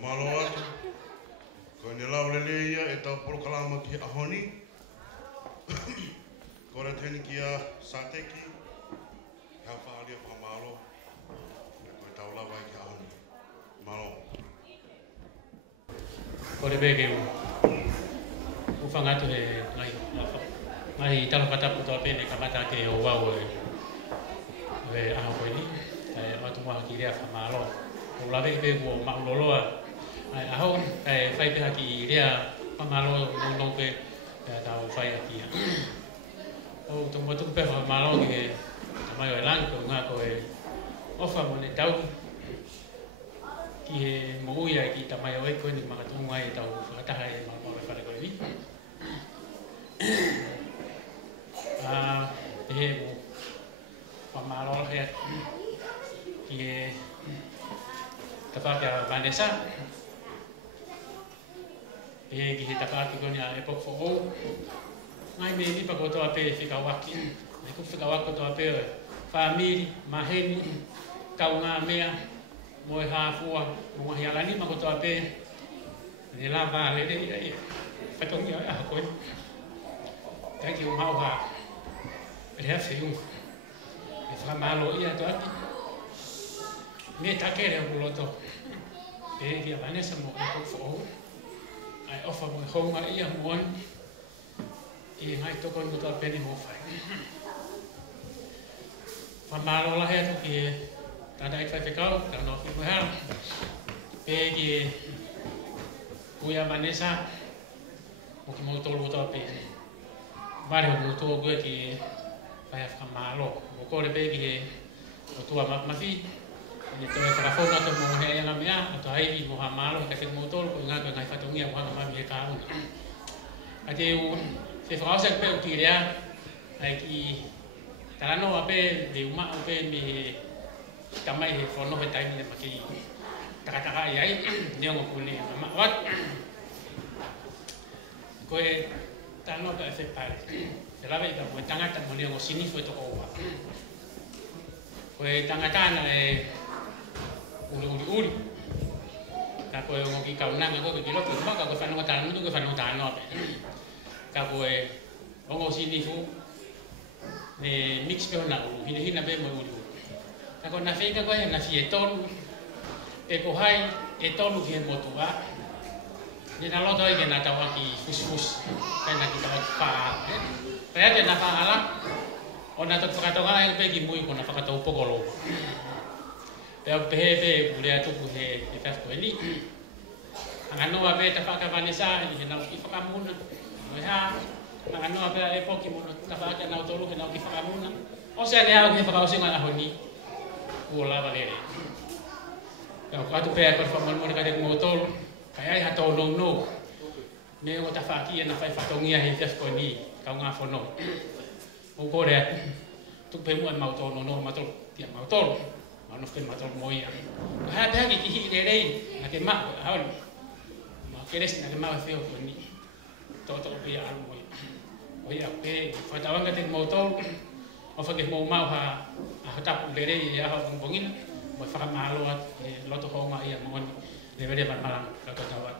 Malo atu. Ko ni lau lele ia e tau polo kalama ki ahoni. Ko re teni ki a Sateki. Hea whaalia whamalo. Ko e tau lawa ki ahoni. Malo. Ko re bege u whangatu he mai talo katapu toa pene ka mata ke o wau e aho koe ni. Matu maha ki rea whamalo. Ko lawe e o mauloloa. Aho e whai peha ki rea whamalo nong pe tau whai aki. O tō matu pe whamalo ki he tamai o e lang ko ngā ko e ofa mo ne tau ki he mo'uia ki tamai o e koe ni makatunga e tau whakataha e mau e whare koe ni. E he mo whamalo hea ki he tapake a Vanessa. E he ki he tapake koni a Epok Fo'o. Ngai me nipa ko toa pe whikawaki. Ngai ku whikawaki toa pe whamiri, maheni, kaunga mea, moe hāfua, mo hi alani ma ko toa pe. Ne la va le ia ia. Whatongi ai aha koe. Kai ki o mau ha. Rea whiu. E whamalo ia toa ki. Me takere o loto. E ki a Vanessa mo Epok Fo'o. Ai ofa mo honga ia moan. I ngai toko i toa peni mo whai. Whamalo la hea toki e tanda i whai whekau, tau no whiu hea. Pe ki e kuia Vanessa, mo ki mo tolu toa peni. Mare o mo tua kua ki e whai a whamalo. Mo kore pe ki e o tua mawhi. Ne toa e whakawhona to mo hea ianga mea, a toa hei mo hamalo, ka te mo tolu, ko ngā koe ngai whatongia o hanga mami e kāuna. A te u te whakawasa pe o ki rea, ai ki tarano a pe le umau pe me tamai he whono he taimi le maki takataka i ai, neongo kune ama wat. Koe tarano pe e whepare, te lawe i ka moe tangata mo neongo sinifo e toko oa. Koe tangata na e uri. Ka koe o ki kaunanga koe ki loto, maka koe whanonga tarano tu koe whanonga tarano pe. Ka koe ongo sinifu ne mix pe ona uru, hina pe mo uru. Ka koe na whika koe na fi e tonu, e ko hai e tonu ki e motua. Ne na loto ai ke na tawa ki fusfus, kai na ki tawa ki paa. Kai ate na paa ala, o na tot whakatonga e pe ki mui ko na whakatau pokolo. Pe au pehe pe kulea tuku he e whafko e li. Anganoa pe ta whaka Vanessa, i he nau ki whakamuna. Mea, mga noa pera e poki mo na whaaka nau tolu ke nau ki whakamuna. O sea le au ke whakausinga na honi. Ua lava lere. Kau katu pera kore whamonmone ka te mo tolu. Kai ai hato no no. Me o ta whaaki e na whai whatongia he whiafko ni. Kau ngā whono. O kore aku. Tuk pe mua mau tolu no matolu. Tia mau tolu. Mau nofke matolu moia. Hea pehaki ki hi re rei. Na ke maa haon. Ma keresi na ke maa whio ko ni. Toto pe alu mo. O ia pe whatawanga te motor o whake mo mau ha tapu lere i aha bongina mo whakamalo at loto honga ia mon le vere malang ka tawat.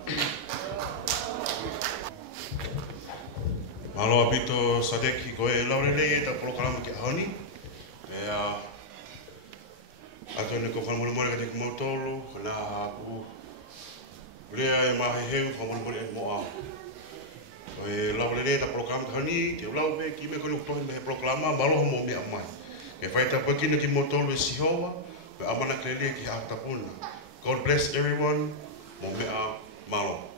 Malo apito Sadeki ko e laurele e ta programa ki ahoni. E ato ne ko whamuru mora ka te kumotolu, kana aku lea e mahi heu whamuru mora e moa. E laurele ta programa ki ahoni, te ulau pe ki me koni uktohi me he programa, malo mo mea mai. E whaita pakina ki motolu e sihoa, pe amana klele ki haatapuna. God bless everyone, mo mea malo.